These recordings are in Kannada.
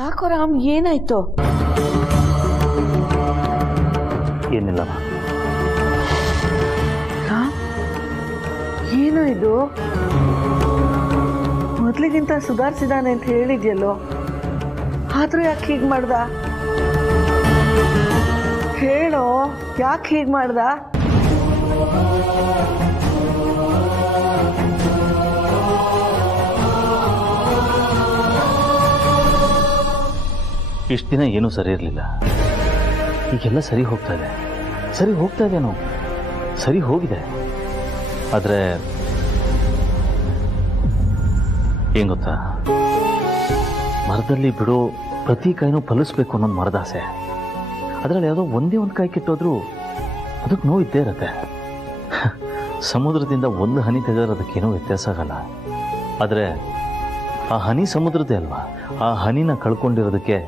ಯಾಕೋ ರಾಮ್, ಏನಾಯ್ತು? ಏನಿಲ್ಲಮ್ಮ. ಏನು ಇದು? ಮೊದಲಿಗಿಂತ ಸುಧಾರಿಸಿದಾನೆ ಅಂತ ಹೇಳಿದ್ಯಲ್ಲೋ, ಆದ್ರೂ ಯಾಕೆ ಹೀಗೆ ಮಾಡ್ದ? ಹೇಳೋ, ಯಾಕೆ ಹೀಗೆ ಮಾಡ್ದ? ಇಷ್ಟು ದಿನ ಏನೂ ಸರಿ ಇರಲಿಲ್ಲ, ಈಗೆಲ್ಲ ಸರಿ ಹೋಗ್ತಾ ಇದೆ. ಸರಿ ಹೋಗ್ತಾ ಇದೆನೋ, ಸರಿ ಹೋಗಿದೆ. ಆದರೆ ಏನ್ ಗೊತ್ತಾ, ಮರದಲ್ಲಿ ಬಿಡೋ ಪ್ರತಿ ಕಾಯಿನೂ ಫಲಿಸ್ಬೇಕು ಅನ್ನೋದು ಮರದಾಸೆ. ಅದರಲ್ಲಿ ಯಾವುದೋ ಒಂದೇ ಒಂದು ಕಾಯಿ ಕಿತ್ತೋದ್ರೂ ಅದಕ್ಕೆ ನೋವು ಇದ್ದೇ ಇರುತ್ತೆ. ಸಮುದ್ರದಿಂದ ಒಂದು ಹನಿ ತೆಗೆಯೋದಕ್ಕೇನೂ ವ್ಯತ್ಯಾಸ ಆಗಲ್ಲ. ಆದರೆ ಆ ಹನಿ ಸಮುದ್ರದ್ದೇ ಅಲ್ವಾ, ಆ ಹನಿನ ಕಳ್ಕೊಂಡಿರೋದಕ್ಕೆ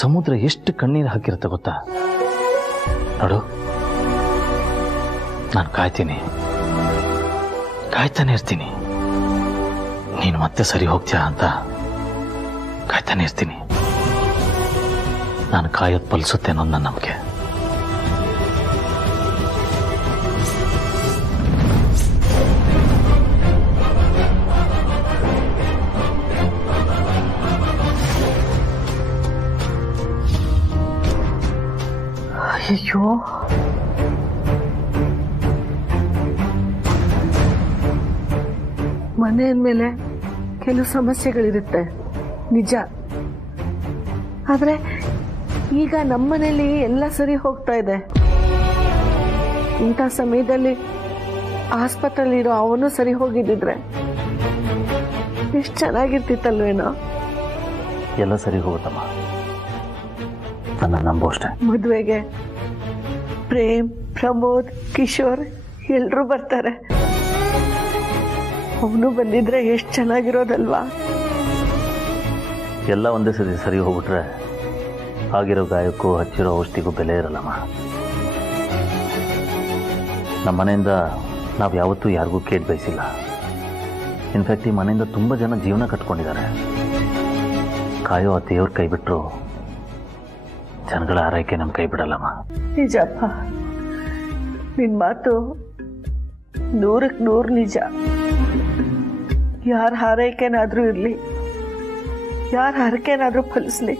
ಸಮುದ್ರ ಎಷ್ಟು ಕಣ್ಣೀರು ಹಾಕಿರುತ್ತೆ ಗೊತ್ತಾ? ನೋಡು, ನಾನು ಕಾಯ್ತೀನಿ, ಕಾಯ್ತಾನೆ ಇರ್ತೀನಿ. ನೀನು ಮತ್ತೆ ಸರಿ ಹೋಗ್ತೀಯಾ ಅಂತ ಕಾಯ್ತಾನೆ ಇರ್ತೀನಿ. ನಾನು ಕಾಯೋದು ಫಲಿಸುತ್ತೆ ಅನ್ನೋದು ನನ್ನ ನಂಬಿಕೆ. ಅಯ್ಯೋ, ಮನೆ ಅಂದಮೇಲೆ ಕೆಲವು ಸಮಸ್ಯೆಗಳಿರುತ್ತೆ, ನಿಜ. ಆದ್ರೆ ಈಗ ನಮ್ಮನೇಲಿ ಎಲ್ಲ ಸರಿ ಹೋಗ್ತಾ ಇದೆ. ಇಂಥ ಸಮಯದಲ್ಲಿ ಆಸ್ಪತ್ರೆಯಲ್ಲಿರೋ ಅವನು ಸರಿ ಹೋಗಿದ್ದಿದ್ರೆ ಎಷ್ಟು ಚೆನ್ನಾಗಿರ್ತಿತ್ತಲ್ವೇನೋ. ಎಲ್ಲ ಸರಿ ಹೋಗುತ್ತಮ್ಮ, ನನ್ನ ನಂಬು ಅಷ್ಟೇ. ಮದುವೆಗೆ ಪ್ರೇಮ್, ಪ್ರಮೋದ್, ಕಿಶೋರ್ ಎಲ್ರೂ ಬರ್ತಾರೆ. ಅವನು ಬಂದಿದ್ರೆ ಎಷ್ಟು ಚೆನ್ನಾಗಿರೋದಲ್ವಾ? ಎಲ್ಲ ಒಂದೇ ಸರಿ ಸರಿ ಹೋಗ್ಬಿಟ್ರೆ ಆಗಿರೋ ಗಾಯಕ್ಕೂ ಹಚ್ಚಿರೋ ಔಷಧಿಗೂ ಬೆಲೆ ಇರಲ್ಲಮ್ಮ. ನಮ್ಮ ಮನೆಯಿಂದ ನಾವು ಯಾವತ್ತೂ ಯಾರಿಗೂ ಕೇಳಿ ಬಯಸಿಲ್ಲ. ಇನ್ಫ್ಯಾಕ್ಟ್ ಈ ಮನೆಯಿಂದ ತುಂಬ ಜನ ಜೀವನ ಕಟ್ಕೊಂಡಿದ್ದಾರೆ. ಕಾಯೋ ಆ ದೇವ್ರ ಕೈ ಬಿಟ್ಟರು ಜನಗಳ ಆರೈಕೆ ನಮ್ಮ ಕೈ ಬಿಡಲ್ಲಮ್ಮ. ನಿಜಪ್ಪ, ನಿನ್ ಮಾತು 100ಕ್ಕೆ 100 ನಿಜ. ಯಾರ ಹಾರೈಕೆನಾದ್ರೂ ಇರ್ಲಿ, ಯಾರ ಹರಕೆನಾದ್ರೂ ಫಲಿಸ್ಲಿ,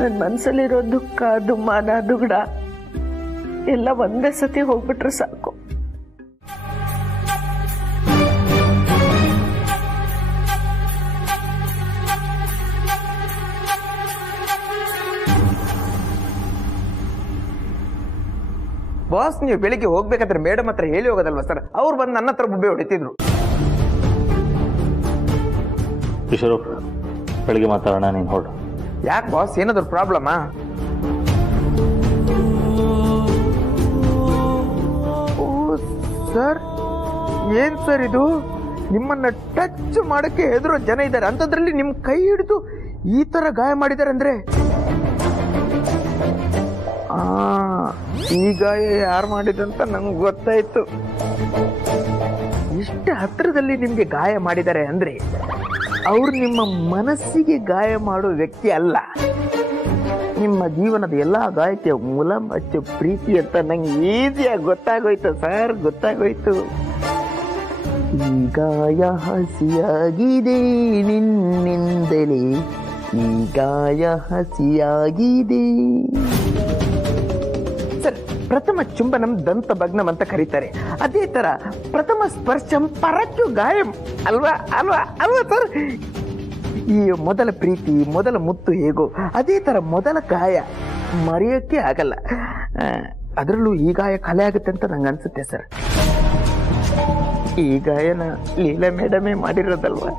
ನನ್ನ ಮನಸ್ಸಲ್ಲಿರೋ ದುಃಖ, ದುಮ್ಮಾನ, ದುಗುಡ ಎಲ್ಲ ಒಂದೇ ಸತಿ ಹೋಗ್ಬಿಟ್ರೆ ಸಾಕು. ಬಾಸ್, ನೀವು ಬೆಳಿಗ್ಗೆ ಹೋಗ್ಬೇಕಾದ್ರೆ ಮೇಡಮ್ ಹತ್ರ ಹೇಳಿ ಹೋಗೋದಲ್ವಾ ಸರ್? ಅವ್ರು ಬಂದು ನನ್ನ ಹತ್ರ ಬುಬ್ಬೆ ಹೊಡಿತಿದ್ರು. ಕಿಶೋರ್, ಬೆಳಿಗ್ಗೆ ಮಾತಾಡೋಣ, ನೀನು ಹೊರಡು. ಯಾಕೆ ಬಾಸ್, ಏನಾದ್ರು ಪ್ರಾಬ್ಲಮಾ? ಓ ಸರ್, ಏನ್ ಸರ್ ಇದು? ನಿಮ್ಮನ್ನ ಟಚ್ ಮಾಡಕ್ಕೆ ಹೆದರೋ ಜನ ಇದ್ದಾರೆ, ಅಂತದ್ರಲ್ಲಿ ನಿಮ್ ಕೈ ಹಿಡಿದು ಈ ತರ ಗಾಯ ಮಾಡಿದ್ದಾರೆ ಅಂದ್ರೆ ಈ ಗಾಯ ಯಾರು ಮಾಡಿದಂತ ನಂಗೆ ಗೊತ್ತಾಯ್ತು. ಇಷ್ಟು ಹತ್ರದಲ್ಲಿ ನಿಮ್ಗೆ ಗಾಯ ಮಾಡಿದ್ದಾರೆ ಅಂದ್ರೆ ಅವ್ರು ನಿಮ್ಮ ಮನಸ್ಸಿಗೆ ಗಾಯ ಮಾಡೋ ವ್ಯಕ್ತಿ ಅಲ್ಲ. ನಿಮ್ಮ ಜೀವನದ ಎಲ್ಲಾ ಗಾಯಕ್ಕೆ ಮೂಲ ಮತ್ತು ಪ್ರೀತಿ ಅಂತ ನಂಗೆ ಈಸಿಯಾಗಿ ಗೊತ್ತಾಗೋಯ್ತು ಸರ್, ಗೊತ್ತಾಗೋಯ್ತು. ಈ ಗಾಯ ಹಸಿಯಾಗಿದೆ ನಿನ್ನಿಂದಲೇ, ಈ ಗಾಯ ಹಸಿಯಾಗಿದೆ. ಸರ್, ಪ್ರಥಮ ಚುಂಬನಂ ದಂತ ಭಗ್ನಂ ಅಂತ ಕರೀತಾರೆ. ಅದೇ ತರ ಪ್ರಥಮ ಸ್ಪರ್ಶಂ ಪರಚು ಗಾಯಂ ಅಲ್ವಾ ಅಲ್ವಾ ಅಲ್ವಾ ಸರ್? ಈ ಮೊದಲ ಪ್ರೀತಿ, ಮೊದಲ ಮುತ್ತು ಹೇಗೋ ಅದೇ ತರ ಮೊದಲ ಗಾಯ ಮರೆಯೋಕ್ಕೆ ಆಗಲ್ಲ. ಅದರಲ್ಲೂ ಈ ಗಾಯ ಕಲೆ ಆಗುತ್ತೆ ಅಂತ ನಂಗೆ ಅನ್ಸುತ್ತೆ ಸರ್. ಈ ಗಾಯನ ಲೀಲಾ ಮೇಡಮೇ ಮಾಡಿರೋದಲ್ವಾ?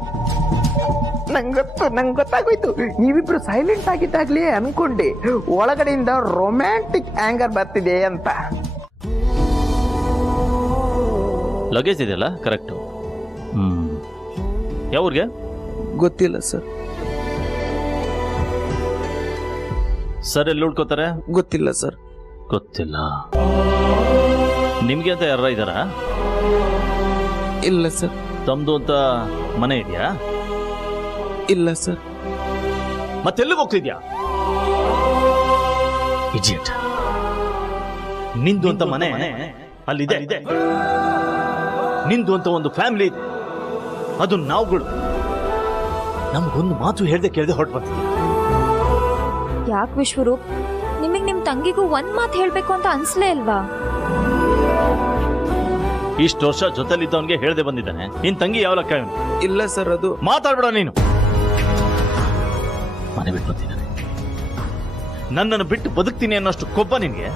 ನಂಗೆ ಗೊತ್ತಾಗೋಯ್ತು. ನೀವಿಬ್ರು ಸೈಲೆಂಟ್ ಆಗಿದ್ದಾಗ್ಲೇ ಅನ್ಕೊಂಡೆ ಒಳಗಡೆಯಿಂದ ರೊಮ್ಯಾಂಟಿಕ್ ಆಂಗರ್ ಬರ್ತಿದೆ ಅಂತ. ಲಗೇಜ್ ಇದೆಯಲ್ಲ, ಕರೆಕ್ಟು. ಯಾವ್ರಿಗೆ ಗೊತ್ತಿಲ್ಲ ಸರ್. ಸರ್ ಎಲ್ಲಿ ಉಳ್ಕೋತಾರೆ? ಗೊತ್ತಿಲ್ಲ ಸರ್. ಗೊತ್ತಿಲ್ಲ. ನಿಮ್ಗೆ ಅಂತ ಯಾರ ಇದ್ದಾರಾ? ಇಲ್ಲ ಸರ್. ತಮ್ದು ಅಂತ ಮನೆ ಇದೆಯಾ? ಇಲ್ಲ ಸರ್. ಮತ್ತೆಲ್ಲಿಗೆ ಹೋಗ್ತಿದ್ಯಾ? ಇಡಿಯಟ್. ನಿಂದು ಅಂತ ಮನೆ ಅಲ್ಲಿದೆ, ನಿಂದು ಅಂತ ಒಂದು ಫ್ಯಾಮಿಲಿ ಇದೆ, ಅದು ನಾವುಗಳು. ನಮಗೊಂದು ಮಾತು ಹೇಳ್ದೆ ಕೇಳ್ದೆ ಹೊರಟು ಬರ್ತೀವಿ. ಯಾಕೆ ವಿಶ್ವರೂಪ್, ನಿಮಗೆ ನಿಮ್ಮ ತಂಗಿಗೂ ಒಂದ್ ಮಾತು ಹೇಳ್ಬೇಕು ಅಂತ ಅನ್ಸ್ಲೇ ಅಲ್ವಾ? ಇಷ್ಟು ವರ್ಷ ಜೊತೆಲಿದ್ದವನ್ಗೆ ಹೇಳ್ದೆ ಬಂದಿದ್ದಾನೆ. ನಿನ್ ತಂಗಿ ಯಾವ ಲೆಕ್ಕ? ಇಲ್ಲ ಸರ್, ಅದು ಮಾತಾಡ್ಬೇಡ ನೀನು. ಮನೆ ಬಿಟ್ಟು ಬರ್ತಿದ್ದಾನೆ. ನನ್ನನ್ನು ಬಿಟ್ಟು ಬದುಕ್ತೀನಿ ಅನ್ನೋಷ್ಟು ಕೊಬ್ಬ ನಿನ್ಗೆ?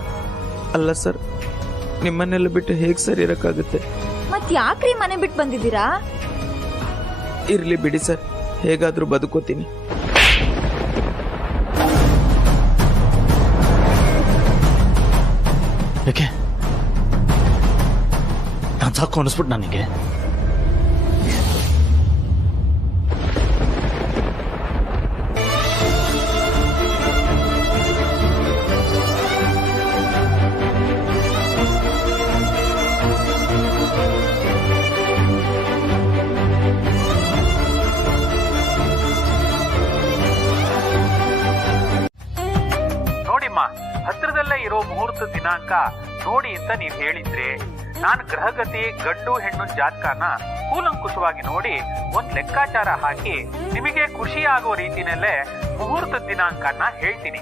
ಅಲ್ಲ ಸರ್, ನಿಮ್ಮನ್ನೆಲ್ಲ ಬಿಟ್ಟು ಹೇಗೆ ಸರ್ ಇರಕ್ಕಾಗುತ್ತೆ? ಮತ್ ಯಾಕ್ರಿ ಮನೆ ಬಿಟ್ಟು ಬಂದಿದ್ದೀರಾ? ಇರ್ಲಿ ಬಿಡಿ ಸರ್, ಹೇಗಾದ್ರೂ ಬದುಕೋತೀನಿ. ಯಾಕೆ? ನಾನು ಸಾಕು ಅನಿಸ್ಬಿಟ್ಟು ನನಗೆ. ನೋಡಿಮ್ಮ, ಹತ್ರದಲ್ಲೇ ಇರೋ ಮುಹೂರ್ತ ದಿನಾಂಕ ನೋಡಿ ಅಂತ ನೀವ್ ಹೇಳಿದ್ರೆ ನಾನು ಗ್ರಹಗತಿ ಗಂಡು ಹೆಣ್ಣು ಜಾತಕನ ಕೂಲಂಕುಷವಾಗಿ ನೋಡಿ ಒಂದ್ ಲೆಕ್ಕಾಚಾರ ಹಾಕಿ ನಿಮಗೆ ಖುಷಿ ಆಗೋ ರೀತಿನಲ್ಲೇ ಮುಹೂರ್ತ ದಿನಾಂಕನ ಹೇಳ್ತೀನಿ.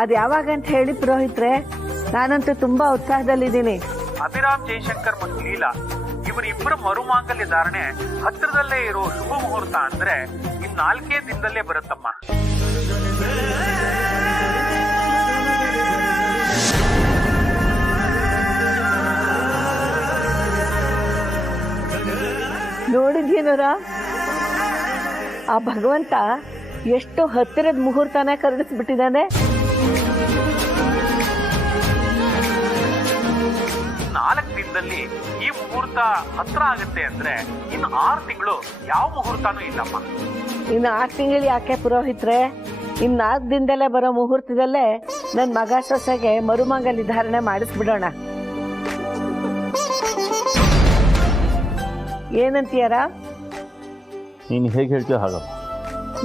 ಅದ್ ಯಾವಾಗಂತ ಹೇಳಿ ಪುರೋಹಿತ್ರೆ, ನಾನಂತೂ ತುಂಬಾ ಉತ್ಸಾಹದಲ್ಲಿದ್ದೀನಿ. ಅಭಿರಾಮ್ ಜಯಶಂಕರ್ ಮತ್ತು ಲೀಲಾ ಇವರಿಬ್ಬರ ಮರುಮಾಂಗಲ್ಯ ಧಾರಣೆ ಹತ್ರದಲ್ಲೇ ಇರೋ ಶುಭ ಮುಹೂರ್ತ ಅಂದ್ರೆ ಇನ್ 4 ದಿನದಲ್ಲೇ ಬರುತ್ತಮ್ಮ. ನೋಡಿದ್ಯೇನೋರ, ಆ ಭಗವಂತ ಎಷ್ಟು ಹತ್ತಿರದ ಮುಹೂರ್ತನ ಕರೆದಿಸ್ಬಿಟ್ಟಿದ್ದಾನೆ. 4 ದಿನದಲ್ಲಿ ಈ ಮುಹೂರ್ತ ಹತ್ರ ಆಗುತ್ತೆ ಅಂದ್ರೆ ಇನ್ನು 6 ತಿಂಗಳು ಯಾವ ಮುಹೂರ್ತನೂ ಇಲ್ಲಮ್ಮ. ಇನ್ನು 6 ತಿಂಗಳು ಯಾಕೆ ಪುರೋಹಿತ್ರೆ? ಇನ್ನು 4 ದಿನದಲ್ಲೇ ಬರೋ ಮುಹೂರ್ತದಲ್ಲೇ ನನ್ನ ಮಗ ಸೊಸೆಗೆ ಮರುಮಂಗಲ್ಯ ಧಾರಣೆ ಮಾಡಿಸ್ಬಿಡೋಣ. ಏನಂತೀಯಾರ? ನೀನು ಹೇಗೆ ಹೇಳ್ತೀಯ ಹಾಗಮ್ಮ.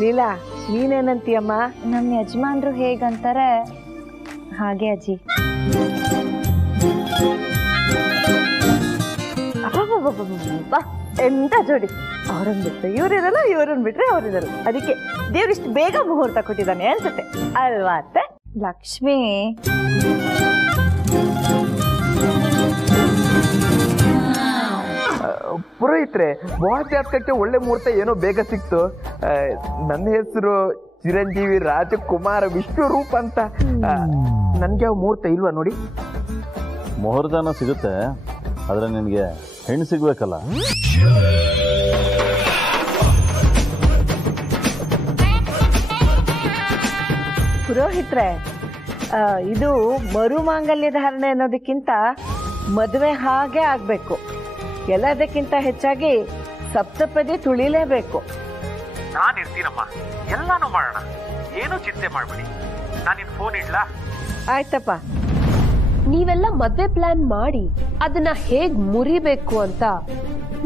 ಲೀಲಾ, ನೀನೇನಂತೀಯಮ್ಮ? ನಮ್ಮ ಯಜಮಾನ್ರು ಹೇಗಂತಾರೆ ಹಾಗೆ ಅಜ್ಜಿ. ಎಂತ ಜೋಡಿ, ಅವ್ರನ್ನ ಬಿಟ್ರೆ ಇವ್ರಿರಲ್ಲ, ಇವ್ರನ್ನ ಬಿಟ್ರೆ ಅವ್ರಿರಲ್ಲ. ಅದಕ್ಕೆ ದೇವ್ರಿಷ್ಟು ಬೇಗ ಮುಹೂರ್ತ ಕೊಟ್ಟಿದ್ದಾನೆ ಅನ್ಸುತ್ತೆ ಅಲ್ವಾ ಅತ್ತೆ? ಲಕ್ಷ್ಮಿ, ಪುರೋಹಿತ್ರೆ, ಜಾತಕಕ್ಕೆ ಒಳ್ಳೆ ಮುಹೂರ್ತ ಏನೋ ಬೇಗ ಸಿಕ್ತು. ನನ್ನ ಹೆಸರು ಚಿರಂಜೀವಿ ರಾಜಕುಮಾರ ವಿಶ್ವರೂಪ್ ಅಂತ. ನನ್ಗೆ ಯಾವ ಮುಹೂರ್ತ ಇಲ್ವಾ ನೋಡಿ? ಮುಹೂರ್ತನ ಸಿಗುತ್ತೆ, ಆದ್ರೆ ನಿನಗೆ ಹೆಣ್ಣು ಸಿಗ್ಬೇಕಲ್ಲ. ಪುರೋಹಿತ್ರೆ, ಇದು ಮರುಮಾಂಗಲ್ಯ ಧಾರಣೆ ಅನ್ನೋದಕ್ಕಿಂತ ಮದುವೆ ಹಾಗೆ ಆಗ್ಬೇಕು. ಎಲ್ಲದಕ್ಕಿಂತ ಹೆಚ್ಚಾಗಿ ಸಪ್ತಪದಿ ತುಳಿಲೇಬೇಕು. ನಾನಿರ್ತೀನಮ್ಮ, ಎಲ್ಲಾನು ಮಾಡೋಣ, ಏನೂ ಚಿಂತೆ ಮಾಡ್ಬೇಡಿ. ನಾನಿನ್ ಫೋನ್ ಇಡ್ಲಾ? ಆಯ್ತಪ್ಪ. ನೀವೆಲ್ಲ ಮದ್ವೆ ಪ್ಲಾನ್ ಮಾಡಿ ಅದನ್ನ ಹೇಗ್ ಮುರಿಬೇಕು ಅಂತ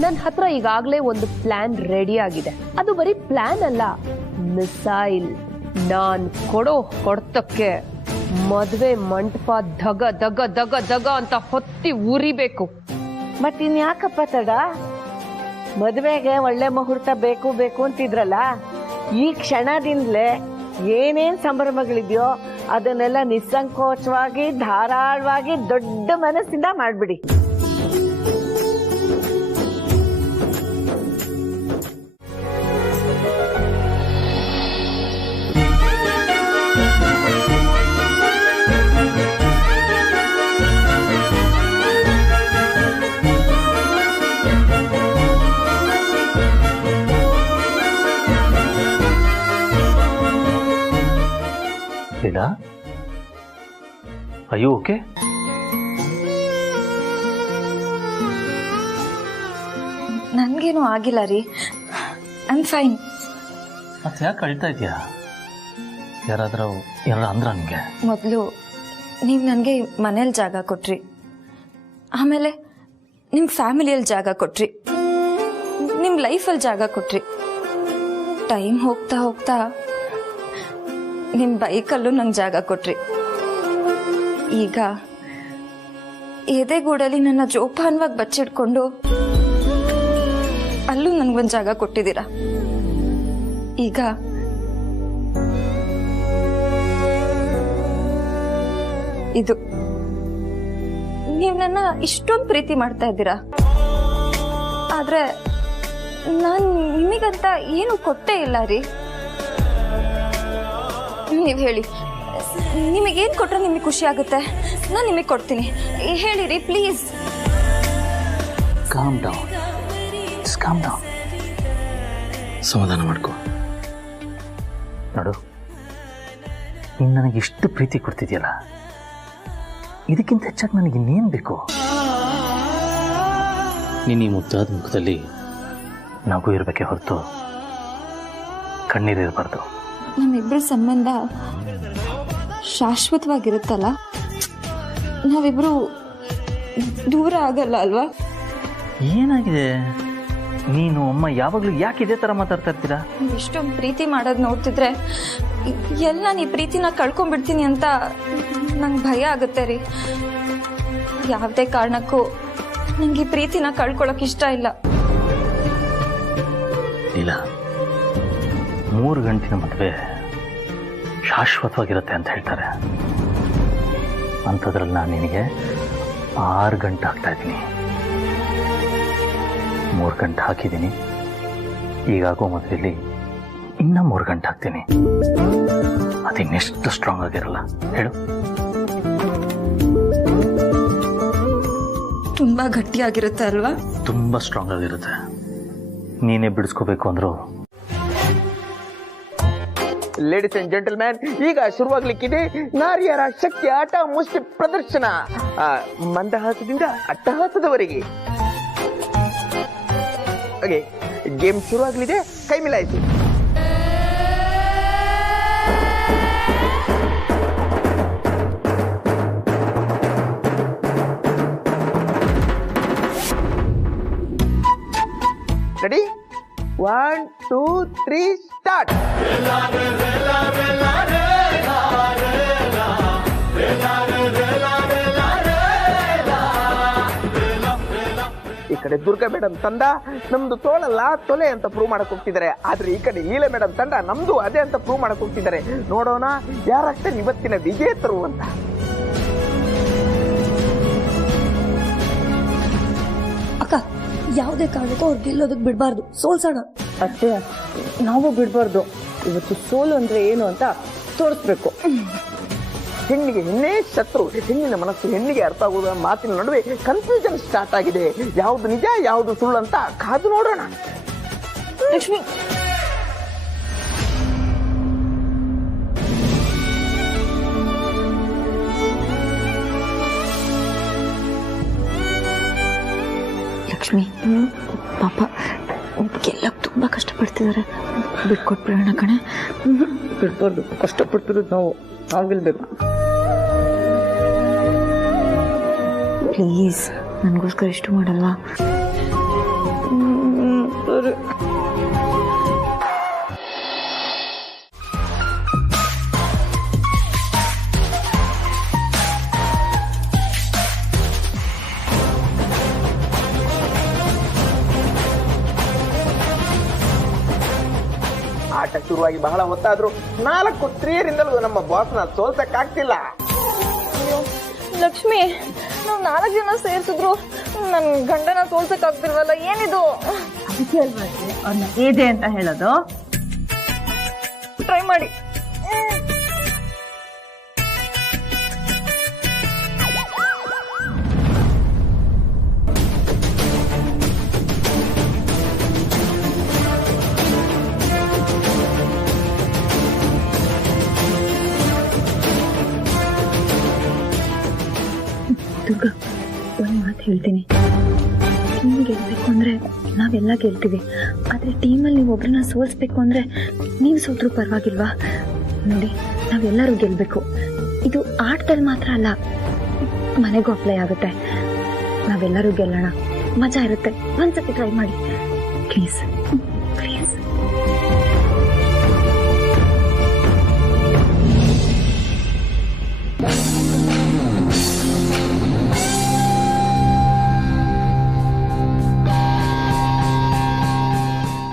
ನನ್ನ ಹತ್ರ ಈಗಾಗಲೇ ಒಂದು ಪ್ಲಾನ್ ರೆಡಿ ಆಗಿದೆ. ಅದು ಬರೀ ಪ್ಲಾನ್ ಅಲ್ಲ, ಮಿಸೈಲ್. ನಾನ್ ಕೊಡೋ ಹೊಡೆತಕ್ಕೆ ಮದ್ವೆ ಮಂಟಪ ದಗ ದಗ ದಗ ದಗ ಅಂತ ಹೊತ್ತಿ ಉರಿಬೇಕು. ಮತ್ತಿನ್ಯಾಕಪ್ಪ ತಡ? ಮದುವೆಗೆ ಒಳ್ಳೆ ಮುಹೂರ್ತ ಬೇಕು ಬೇಕು ಅಂತಿದ್ರಲ್ಲ, ಈ ಕ್ಷಣದಿಂದಲೇ ಏನೇನ್ ಸಂಭ್ರಮಗಳಿದೆಯೋ ಅದನ್ನೆಲ್ಲ ನಿಸ್ಸಂಕೋಚವಾಗಿ ಧಾರಾಳವಾಗಿ ದೊಡ್ಡ ಮನಸ್ಸಿಂದ ಮಾಡ್ಬಿಡಿ. ಲೀಲಾ, ಅಯ್ಯೋ ಓಕೆ? ನನ್ಗೇನು ಆಗಿಲ್ಲ ರೀ, ಐ ಆಮ್ ಫೈನ್. ಮತ್ತೆ ಯಾಕೆ ಅಳ್ತಾ ಇದೆಯಾ? ಯಾರಾದ್ರೂ ಅಂದ್ರ ನಿಮಗೆ? ಮೊದಲು ನೀವು ನನಗೆ ಮನೇಲಿ ಜಾಗ ಕೊಟ್ರಿ, ಆಮೇಲೆ ನಿಮ್ಮ ಫ್ಯಾಮಿಲಿಯಲ್ಲಿ ಜಾಗ ಕೊಟ್ರಿ, ನಿಮ್ಮ ಲೈಫಲ್ಲಿ ಜಾಗ ಕೊಟ್ರಿ. ಟೈಮ್ ಹೋಗ್ತಾ ಹೋಗ್ತಾ ನಿಮ್ಮ ಬೈಕಲ್ಲೂ ನಂಗೆ ಜಾಗ ಕೊಟ್ರಿ. ಈಗ ಎದೆಗೂಡಲ್ಲಿ ನನ್ನ ಜೋಪಾನವಾಗಿ ಬಚ್ಚಿಟ್ಕೊಂಡು ಅಲ್ಲೂ ನನಗೊಂದು ಜಾಗ ಕೊಟ್ಟಿದ್ದೀರಾ. ಈಗ ಇದು ನೀವು ನನ್ನ ಇಷ್ಟೊಂದು ಪ್ರೀತಿ ಮಾಡ್ತಾ ಇದ್ದೀರಾ, ಆದ್ರೆ ನಾನು ನಿಮಗಂತ ಏನು ಕೊಟ್ಟೇ ಇಲ್ಲ ರೀ. ನೀವು ಹೇಳಿ, ನಿಮಗೇನು ಕೊಟ್ರೆ ನಿಮಗೆ ಖುಷಿ ಆಗುತ್ತೆ? ನಾನು ನಿಮಗೆ ಕೊಡ್ತೀನಿ. ಹೇಳಿರಿ please. Calm down, calm down. ಸಮಾಧಾನ ಮಾಡ್ಕೊ. ನೋಡು, ನೀನು ನನಗೆ ಇಷ್ಟು ಪ್ರೀತಿ ಕೊಡ್ತಿದ್ಯಲ್ಲ, ಇದಕ್ಕಿಂತ ಹೆಚ್ಚಾಗಿ ನನಗೆ ಇನ್ನೇನು ಬೇಕು? ನೀನು ಈ ಮುದ್ದಾದ ಮುಖದಲ್ಲಿ ನಗು ಇರಬೇಕೆ ಹೊರತು ಕಣ್ಣೀರಿರಬಾರ್ದು. ನಮ್ಮಿಬ್ಬರ ಸಂಬಂಧ ಶಾಶ್ವತವಾಗಿರುತ್ತಲ್ಲ, ನಾವಿಬ್ರು ದೂರ ಆಗಲ್ಲ ಅಲ್ವಾ? ಏನಾಗಿದೆ? ನೀನು ಅಮ್ಮ ಯಾವಾಗಲೂ ಯಾಕೆ ಇದೇ ಥರ ಮಾತಾಡ್ತಾ ಇರ್ತೀರಾ? ನೀವು ಇಷ್ಟೊಂದು ಪ್ರೀತಿ ಮಾಡೋದು ನೋಡ್ತಿದ್ರೆ ಎಲ್ಲ ನೀ ಪ್ರೀತಿನ ಕಳ್ಕೊಂಡ್ಬಿಡ್ತೀನಿ ಅಂತ ನಂಗೆ ಭಯ ಆಗುತ್ತೆ ರೀ. ಯಾವುದೇ ಕಾರಣಕ್ಕೂ ನಂಗೆ ಈ ಪ್ರೀತಿನ ಕಳ್ಕೊಳಕ್ ಇಷ್ಟ ಇಲ್ಲ. ಇಲ್ಲ, 3 ಗಂಟಿನ ಮದುವೆ ಶಾಶ್ವತವಾಗಿರುತ್ತೆ ಅಂತ ಹೇಳ್ತಾರೆ. ಅಂಥದ್ರಲ್ಲಿ ನಾನು ನಿನಗೆ 6 ಗಂಟೆ ಹಾಕ್ತಾ ಇದ್ದೀನಿ. 3 ಗಂಟೆ ಹಾಕಿದ್ದೀನಿ. ಈಗಾಗೋ ಮದುವೆಯಲ್ಲಿ ಇನ್ನೂ 3 ಗಂಟೆ ಹಾಕ್ತೀನಿ. ಅದಿನ್ನೆಷ್ಟು ಸ್ಟ್ರಾಂಗ್ ಆಗಿರಲ್ಲ ಹೇಳು? ತುಂಬಾ ಗಟ್ಟಿಯಾಗಿರುತ್ತೆ ಅಲ್ವಾ? ತುಂಬ ಸ್ಟ್ರಾಂಗ್ ಆಗಿರುತ್ತೆ. ನೀನೇ ಬಿಡಿಸ್ಕೋಬೇಕು ಅಂದ್ರು. ಲೇಡೀಸ್ ಅಂಡ್ ಜೆಂಟಲ್ಮ್ಯಾನ್, ಈಗ ಶುರುವಾಗ್ಲಿಕ್ಕಿದೆ ನಾರಿಯರ ಶಕ್ತಿ ಆಟ ಮುಷ್ಟಿ ಪ್ರದರ್ಶನ. ಮಂದಹಾಸದಿಂದ ಅಟ್ಟಹಾಸದವರೆಗೆ ಗೇಮ್ ಶುರುವಾಗಲಿದೆ. ಕೈ ಮಿಲಾಯಿಸಿ. ರೆಡಿ? 1, 2, 3 ಸ್ಟಾರ್ಟ್. ಈ ಕಡೆ ದುರ್ಗಾ ಮೇಡಮ್ ತಂಡ ನಮ್ದು ತೋಳಲ್ಲ ತೊಲೆ ಅಂತ ಪ್ರೂವ್ ಮಾಡಕ್ ಹೋಗ್ತಿದ್ದಾರೆ. ಆದ್ರೆ ಈ ಕಡೆ ಲೀಲಾ ಮೇಡಮ್ ತಂಡ ನಮ್ದು ಅದೇ ಅಂತ ಪ್ರೂವ್ ಮಾಡಕ್ ಹೋಗ್ತಿದ್ದಾರೆ. ನೋಡೋಣ ಯಾರಾಗ್ತಾರೆ ಇವತ್ತಿನ ವಿಜೇತರು ಅಂತ. ಅಕ್ಕ, ಯಾವುದೇ ಕಾರಣಕ್ಕೂ ಅವ್ರು ಗೆಲ್ಲೋದಕ್ಕೆ ಬಿಡಬಾರ್ದು, ಸೋಲ್ಸೋಣ. ಅಷ್ಟೇ, ನಾವು ಬಿಡಬಾರ್ದು. ಇವತ್ತು ಸೋಲು ಅಂದ್ರೆ ಏನು ಅಂತ ತೋರಿಸ್ಬೇಕು. ಹೆಣ್ಣಿಗೆ ಹೆಣ್ಣೇ ಶತ್ರು. ಹೆಣ್ಣಿನ ಮನಸ್ಸು ಹೆಣ್ಣಿಗೆ ಅರ್ಥ ಆಗುವ ಮಾತಿನ ನಡುವೆ ಕನ್ಫ್ಯೂಷನ್ ಸ್ಟಾರ್ಟ್ ಆಗಿದೆ. ಯಾವುದು ನಿಜ ಯಾವುದು ಸುಳ್ಳು ಅಂತ ಕಾದು ನೋಡೋಣ. ಲಕ್ಷ್ಮಿ, ಲಕ್ಷ್ಮಿ, ಪಾಪ ಗೆಲ್ಲಕ್ಕೆ ತುಂಬಾ ಕಷ್ಟಪಡ್ತಿದ್ದಾರೆ, ಬಿಟ್ಕೊಟ್ಬಿಡೋಣ ಕಣೆ. ಬಿಡ್ಬಾರ್ದು. ಕಷ್ಟಪಡ್ತಿರೋದು ನಾವು ಗೆಲ್ಬೇಕು. ಪ್ಲೀಸ್, ನನಗೋಸ್ಕರ ಇಷ್ಟು ಮಾಡಲ್ವಾ? ಸರಿ. ಆಟ ಶುರುವಾಗಿ ಬಹಳ ಹೊತ್ತಾದ್ರೂ 4 ಸ್ತ್ರೀಯರಿಂದಲೂ ನಮ್ಮ ಬಾಸ್ನ ಸೋಲ್ಸಕ್ಕಾಗ್ತಿಲ್ಲ. ಲಕ್ಷ್ಮಿ, ನಾವು 4 ಜನ ಸೇರ್ಸಿದ್ರು ನನ್ನ ಗಂಡನ ಸೋಲ್ಸಕ್ಕಾಗ್ತಿಲ್ವಲ್ಲ, ಏನಿದು? ಅದಕ್ಕೆ ಅಲ್ವಾ ಅವ್ರನ್ನ ಇದೆ ಅಂತ ಹೇಳೋದು. ಟ್ರೈ ಮಾಡಿ. ದುರ್ಗಾ, ಒಂದು ಮಾತು ಹೇಳ್ತೀನಿ. ಟೀಮ್ ಗೆಲ್ಬೇಕು ಅಂದ್ರೆ ನಾವೆಲ್ಲ ಗೆಲ್ತೀವಿ, ಆದ್ರೆ ಟೀಮಲ್ಲಿ ನೀವು ಒಬ್ರನ್ನ ಸೋಲ್ಸ್ಬೇಕು ಅಂದ್ರೆ ನೀವು ಸೋತ್ರೂ ಪರವಾಗಿಲ್ವಾ? ನೋಡಿ, ನಾವೆಲ್ಲರೂ ಗೆಲ್ಬೇಕು. ಇದು ಆಟದಲ್ಲಿ ಮಾತ್ರ ಅಲ್ಲ, ಮನೆಗೂ ಅಪ್ಲೈ ಆಗುತ್ತೆ. ನಾವೆಲ್ಲರೂ ಗೆಲ್ಲೋಣ. ಮಜಾ ಇರುತ್ತೆ. ಒಂದ್ಸತಿ ಟ್ರೈ ಮಾಡಿ ಪ್ಲೀಸ್ ಪ್ಲೀಸ್.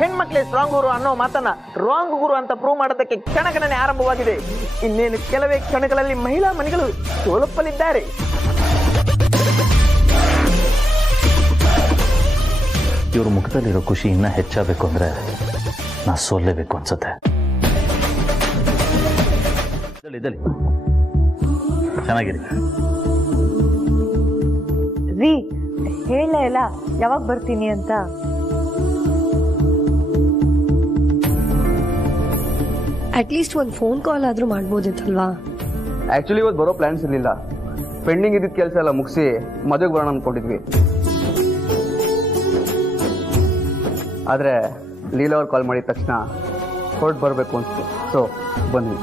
ಹೆಣ್ಮಕ್ಳೇ ಸ್ಟ್ರಾಂಗ್ ಗುರು ಅನ್ನೋ ಮಾತನ್ನ ರಾಂಗ್ ಗುರು ಅಂತ ಪ್ರೂವ್ ಮಾಡೋದಕ್ಕೆ ಕ್ಷಣಗಣನೆ ಆರಂಭವಾಗಿದೆ. ಇನ್ನೇನು ಕೆಲವೇ ಕ್ಷಣಗಳಲ್ಲಿ ಮಹಿಳಾ ಮನೆಗಳು ಸೋಲಪ್ಪಲಿದ್ದಾರೆ. ಇವ್ರ ಮುಖದಲ್ಲಿರೋ ಖುಷಿ ಇನ್ನೂ ಹೆಚ್ಚಾಗಬೇಕು ಅಂದರೆ ನಾ ಸೋಲ್ಲೇಬೇಕು ಅನ್ಸುತ್ತೆ. ಇದಳಿ ಚೆನ್ನಾಗಿರಿ. ರೀ ಹೇಳಲೇ ಇಲ್ಲ ಯಾವಾಗ ಬರ್ತೀನಿ ಅಂತ. ಅಟ್ಲೀಸ್ಟ್ ಒಂದು ಫೋನ್ ಕಾಲ್ ಆದ್ರೂ ಮಾಡ್ಬೋದಿತ್ತಲ್ವಾ? ಆಕ್ಚುಲಿ ಇವತ್ತು ಬರೋ ಪ್ಲಾನ್ಸ್ ಇರಲಿಲ್ಲ. ಪೆಂಡಿಂಗ್ ಇದ್ದಿದ್ದ ಕೆಲಸ ಎಲ್ಲ ಮುಗಿಸಿ ಮದುವೆಗೆ ಬರೋಣ ಅಂದ್ಕೊಂಡಿದ್ವಿ. ಆದರೆ ಲೀಲಾ ಅವ್ರು ಕಾಲ್ ಮಾಡಿದ ತಕ್ಷಣ ಹೊರಟು ಬರಬೇಕು ಅನಿಸ್ತು. ಸೊ ಬಂದ್ವಿ.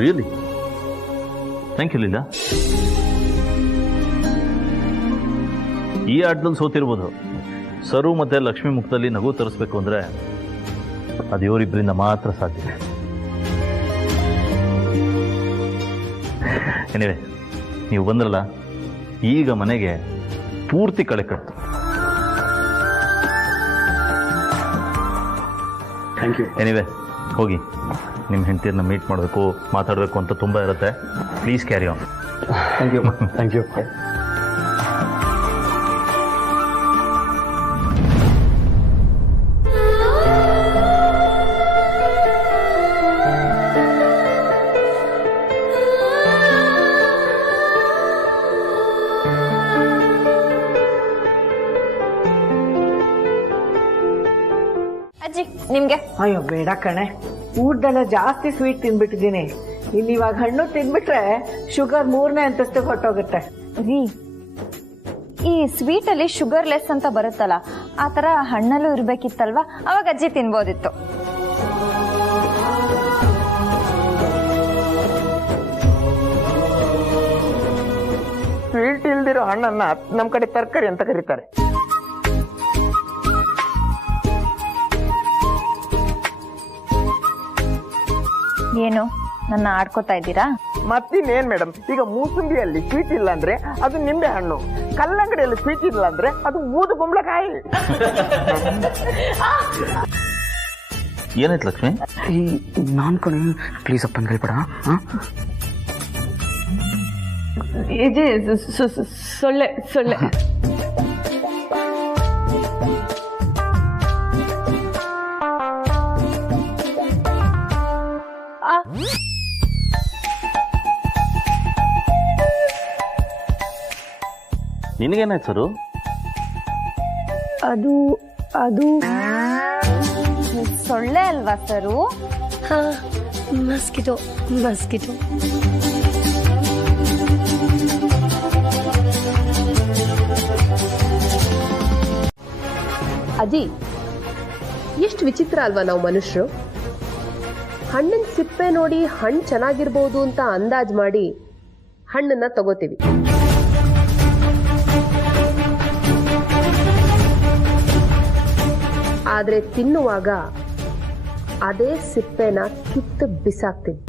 Really thank you Leela. ಈ ಆಟದಲ್ಲಿ ಸೋತಿರ್ಬೋದು. ಸರು ಮತ್ತೆ ಲಕ್ಷ್ಮಿ ಮುಖದಲ್ಲಿ ನಗು ತರಿಸ್ಬೇಕು ಅಂದರೆ ಅದು ಇವರಿಬ್ಬರಿಂದ ಮಾತ್ರ ಸಾಧ್ಯ. ಏನಿವೆ ನೀವು ಬಂದ್ರಲ್ಲ, ಈಗ ಮನೆಗೆ ಪೂರ್ತಿ ಕಳೆ ಕಟ್ಟು. Thank you. ಏನಿವೆ ಹೋಗಿ ನಿಮ್ಮ ಹೆಂಡತಿಯನ್ನ ಮೀಟ್ ಮಾಡಬೇಕು, ಮಾತಾಡಬೇಕು ಅಂತ ತುಂಬ ಇರುತ್ತೆ. Please carry on. Thank you. Thank you. ಅಜ್ಜಿ ನಿಮ್ಗೆ. ಅಯ್ಯೋ ಬೇಡ ಕಣೆ, ಊಟದಲ್ಲ ಜಾಸ್ತಿ ಸ್ವೀಟ್ ತಿನ್ಬಿಟ್ಟಿದ್ದೀನಿ. ಇನ್ನು ಇವಾಗ ಹಣ್ಣು ತಿನ್ಬಿಟ್ರೆ ಶುಗರ್ 3ನೇ ಅಂತಸ್ತಿಗೆ ಹೊಟ್ಟೋಗುತ್ತೆ. ರೀ ಈ ಸ್ವೀಟ್ ಅಲ್ಲಿ ಶುಗರ್ ಲೆಸ್ ಅಂತ ಬರುತ್ತಲ್ಲ, ಆ ತರ ಹಣ್ಣಲ್ಲೂ ಇರ್ಬೇಕಿತ್ತಲ್ವಾ? ಅವಾಗ ಅಜ್ಜಿ ತಿನ್ಬೋದಿತ್ತು. ಸ್ವೀಟ್ ಇಲ್ದಿರೋ ಹಣ್ಣನ್ನ ನಮ್ಮ ಕಡೆ ತರಕಾರಿ ಅಂತ ಕರೀತಾರೆ. ಏನು ನನ್ನ ಆಡ್ಕೋತಾ ಇದ್ದೀರಾ? ಮತ್ತಿನ್ನೇನ್ ಮೇಡಮ್, ಈಗ ಮೂಸಂಬಿಯಲ್ಲಿ ಸ್ವೀಟ್ ಇಲ್ಲ ಅಂದ್ರೆ ಅದು ನಿಂಬೆ ಹಣ್ಣು, ಕಲ್ಲಂಗಡಿಯಲ್ಲಿ ಸ್ವೀಟ್ ಇಲ್ಲ ಅಂದ್ರೆ ಅದು ಊದು ಕುಂಬಳಕಾಯಿ. ಏನಾಯ್ತು ಲಕ್ಷ್ಮಿ? ನಾನು ಕಣೆ, ಪ್ಲೀಸ್ ಅಪ್ಪನ ಕೈಪಡ. ಇದು ಸೊಳ್ಳೆ ಸೊಳ್ಳೆ. ನಿನಗೇನಾಯ್ತು ಸರು? ಅದು ಅದು ಸೊಳ್ಳೆ ಅಲ್ವಾ ಸರು? ಹಾ, ಮಸ್ಕಿಟೋ ಮಸ್ಕಿಟೋ. ಅಜ್ಜಿ, ಎಷ್ಟು ವಿಚಿತ್ರ ಅಲ್ವಾ ನಾವು ಮನುಷ್ಯರು. ಹಣ್ಣಿನ ಸಿಪ್ಪೆ ನೋಡಿ ಹಣ್ಣು ಚೆನ್ನಾಗಿರ್ಬೋದು ಅಂತ ಅಂದಾಜ್ ಮಾಡಿ ಹಣ್ಣನ್ನ ತಗೋತೀವಿ. ಆದ್ರೆ ತಿನ್ನುವಾಗ ಅದೇ ಸಿಪ್ಪೆನ ಕಿತ್ತು ಬಿಸಾಕ್ತೀವಿ.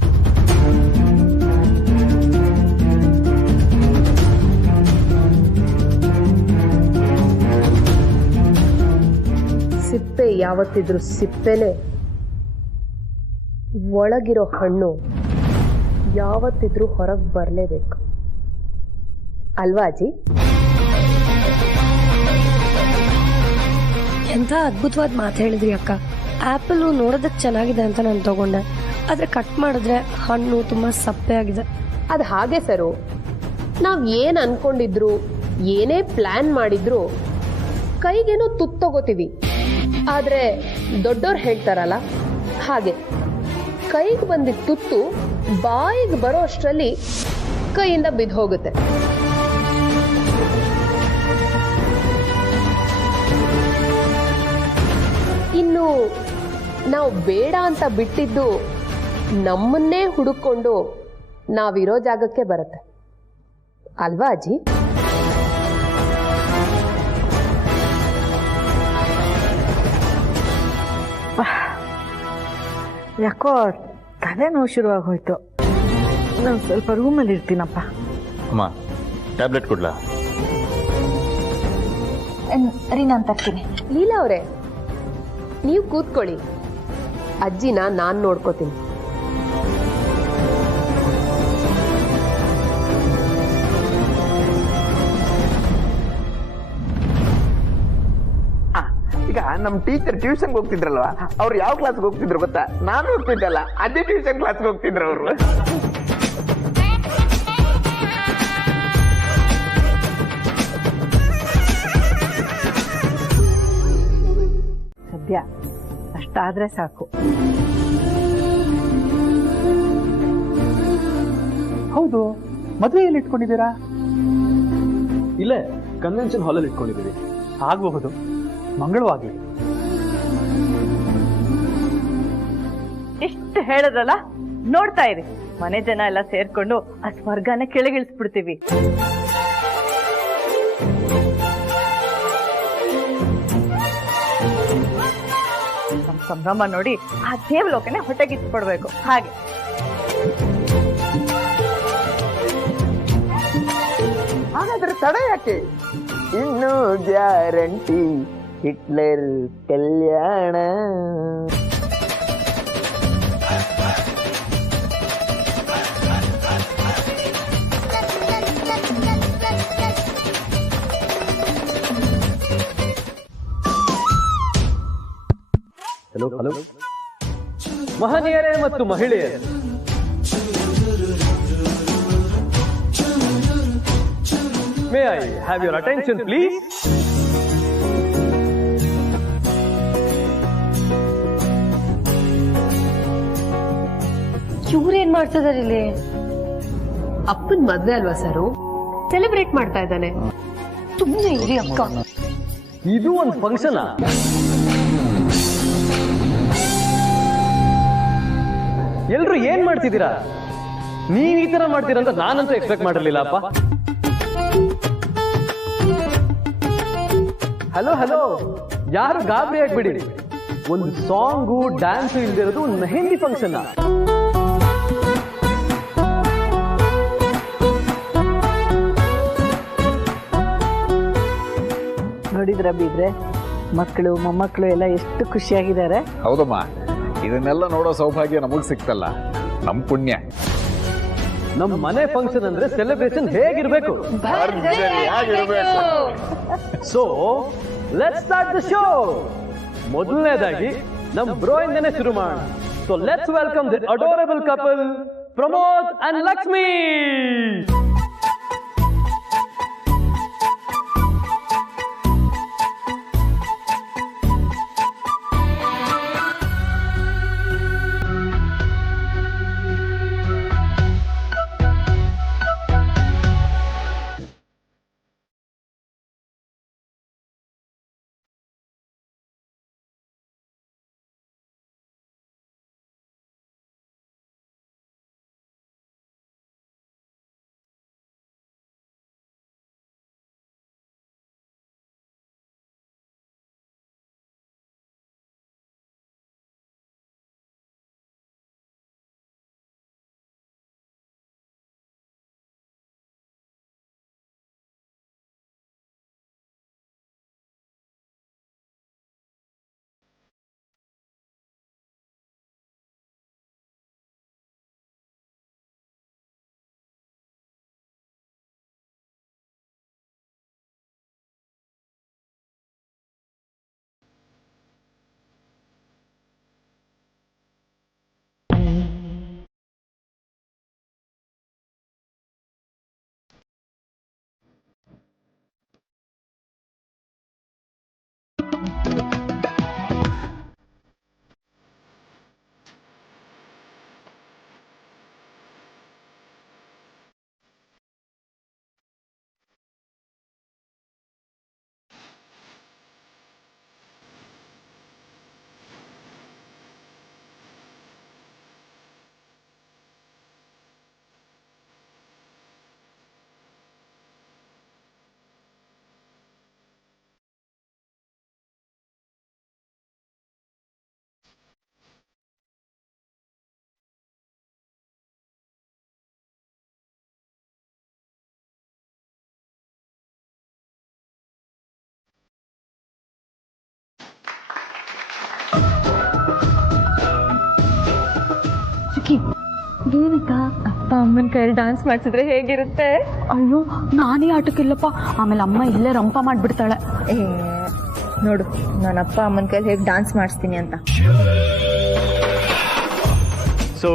ಸಿಪ್ಪೆ ಯಾವತ್ತಿದ್ರು ಸಿಪ್ಪೆನೆ, ಒಳಗಿರೋ ಹಣ್ಣು ಯಾವತ್ತಿದ್ರೂ ಹೊರಗೆ ಬರಲೇಬೇಕು ಅಲ್ವಾ ಅಜ್ಜಿ? ಎಂಥ ಅದ್ಭುತವಾದ ಮಾತು ಹೇಳಿದ್ರಿ ಅಕ್ಕ. ಆ್ಯಪಲ್ ನೋಡೋದಕ್ಕೆ ಚೆನ್ನಾಗಿದೆ ಅಂತ ನಾನು ತಗೊಂಡೆ, ಆದರೆ ಕಟ್ ಮಾಡಿದ್ರೆ ಹಣ್ಣು ತುಂಬ ಸಪ್ಪೆ ಆಗಿದೆ. ಅದು ಹಾಗೆ ಸರು, ನಾವು ಏನು ಅನ್ಕೊಂಡಿದ್ರು ಏನೇ ಪ್ಲಾನ್ ಮಾಡಿದ್ರು ಕೈಗೇನೋ ತುತ್ತು ತಗೋತೀವಿ. ಆದರೆ ದೊಡ್ಡೋರು ಹೇಳ್ತಾರಲ್ಲ ಹಾಗೆ, ಕೈಗೆ ಬಂದಿದ್ದ ತುತ್ತು ಬಾಯಿಗೆ ಬರೋ ಅಷ್ಟರಲ್ಲಿ ಕೈಯಿಂದ ಬಿದ್ದು ಹೋಗುತ್ತೆ. ಇನ್ನು ನಾವು ಬೇಡ ಅಂತ ಬಿಟ್ಟಿದ್ದು ನಮ್ಮನ್ನೇ ಹುಡುಕೊಂಡು ನಾವಿರೋ ಜಾಗಕ್ಕೆ ಬರುತ್ತೆ ಅಲ್ವಾ ಅಜ್ಜಿ? ಯಾಕೋ ತಲೆನೋವು ಶುರುವಾಗಿ ಹೋಯ್ತು. ನಾನು ಸ್ವಲ್ಪ ರೂಮಲ್ಲಿ ಇರ್ತೀನಪ್ಪ. ಅಮ್ಮ ಟ್ಯಾಬ್ಲೆಟ್ ಕೊಡ್ಲಾ? ರೀ ನಾನು ತರ್ತೀನಿ. ಲೀಲಾ ಅವರೇ, ನೀವು ಕೂತ್ಕೊಳ್ಳಿ, ಅಜ್ಜಿನ ನಾನು ನೋಡ್ಕೋತೀನಿ. ಈಗ ನಮ್ಮ ಟೀಚರ್ ಟ್ಯೂಷನ್ಗೆ ಹೋಗ್ತಿದ್ರಲ್ವಾ, ಅವ್ರು ಯಾವ ಕ್ಲಾಸ್ಗೆ ಹೋಗ್ತಿದ್ರು ಗೊತ್ತಾ? ನಾನು ಹೋಗ್ತಿದ್ದಲ್ಲ, ಅದೇ ಟ್ಯೂಷನ್ ಕ್ಲಾಸ್ಗೆ ಹೋಗ್ತಿದ್ರು ಅವರು. ಸದ್ಯ ಅಷ್ಟಾದ್ರೆ ಸಾಕು. ಹೌದು, ಮದುವೆ ಎಲ್ಲಿ ಇಟ್ಕೊಂಡಿದ್ದೀರಾ? ಇಲ್ಲೇ ಕನ್ವೆನ್ಷನ್ ಹಾಲಲ್ಲಿ ಇಟ್ಕೊಂಡಿದ್ದೀವಿ. ಆಗಬಹುದು, ಮಂಗಳವಾಗ್ಲಿ. ಎಷ್ಟು ಹೇಳಿದ್ರಲ್ಲ, ನೋಡ್ತಾ ಇರಿ, ಮನೆ ಜನ ಎಲ್ಲ ಸೇರ್ಕೊಂಡು ಆ ಸ್ವರ್ಗನ ಕೆಳಗಿಳಿಸ್ಬಿಡ್ತೀವಿ. ನಮ್ ಸಂಭ್ರಮ ನೋಡಿ ಆ ದೇವಲೋಕನೆ ಹೊಟ್ಟೆಗಿಚ್ಕೊಡ್ಬೇಕು. ಹಾಗೆ ಹಾಗಾದ್ರೆ ತಡ ಯಾಕೆ? ಇನ್ನು guarantee Hitler Kalyana. Hello hello, ಮಹನೀಯರೇ ಮತ್ತು ಮಹಿಳೆಯರೇ, may I have your attention please? ಇವ್ರೇನ್ ಮಾಡ್ತಿದಾರೆ ಇಲ್ಲಿ? ಅಪ್ಪನ್ ಮದ್ವೆ ಅಲ್ವಾ ಸರು, ಸೆಲೆಬ್ರೇಟ್ ಮಾಡ್ತಾ ಇದ್ದಾನೆ. ಸುಮ್ಮನೆ ಇರಿ ಅಕ್ಕ. ಇದು ಒಂದು ಫಂಕ್ಷನ್. ಎಲ್ರು ಏನ್ ಮಾಡ್ತಿದ್ದೀರಾ? ನೀವ್ ಈ ತರ ಮಾಡ್ತೀರಾ ಅಂತ ನಾನಂತೂ ಎಕ್ಸ್ಪೆಕ್ಟ್ ಮಾಡಿರ್ಲಿಲ್ಲ ಅಪ್ಪ. ಹಲೋ ಹಲೋ, ಯಾರು ಗಾಬರಿ ಆಗ್ಬಿಡಿ. ಒಂದು ಸಾಂಗು ಡ್ಯಾನ್ಸ್ ಇಲ್ದಿರೋದು ಒಂದು ಮೆಹಂದಿ ಫಂಕ್ಷನ್. ನೋಡಿದ್ರ ಬೀದ್ರೆ, ಮಕ್ಕಳು ಮೊಮ್ಮಕ್ಕಳು ಎಲ್ಲ ಎಷ್ಟು ಖುಷಿಯಾಗಿದ್ದಾರೆ. ಹೌದಮ್ಮ, ಇದನ್ನೆಲ್ಲ ನೋಡೋ ಸೌಭಾಗ್ಯ ನಮಗ್ ಸಿಕ್ತಲ್ಲ, ನಮ್ ಪುಣ್ಯ. ನಮ್ ಮನೆ ಫಂಕ್ಷನ್ ಅಂದ್ರೆ ಸೆಲೆಬ್ರೇಷನ್ ಹೇಗಿರ್ಬೇಕು? So let's start the show. ಮೊದಲನೇದಾಗಿ ನಮ್ ಬ್ರೋ ಇಂದನೇ ಶುರು ಮಾಡೋಣ. So let's welcome the adorable couple Pramod and Lakshmi. ಚುಕ್ಕಿ ಏನಕ್ಕ ಅಪ್ಪ ಅಮ್ಮನ ಕೈಯಲ್ಲಿ ಡಾನ್ಸ್ ಮಾಡಿಸಿದ್ರೆ ಹೇಗಿರುತ್ತೆ? ಅಯ್ಯೋ ನಾನೇ ಆಟಕ್ಕಿಲ್ಲಪ್ಪ, ಆಮೇಲೆ ಅಮ್ಮ ಇಲ್ಲೇ ರಂಪ ಮಾಡಿಬಿಡ್ತಾಳೆ. ನೋಡು ನಾನು ಅಪ್ಪ ಅಮ್ಮನ ಕೈಯಲ್ಲಿ ಹೇಗೆ ಡಾನ್ಸ್ ಮಾಡಿಸ್ತೀನಿ ಅಂತ. ಸೊ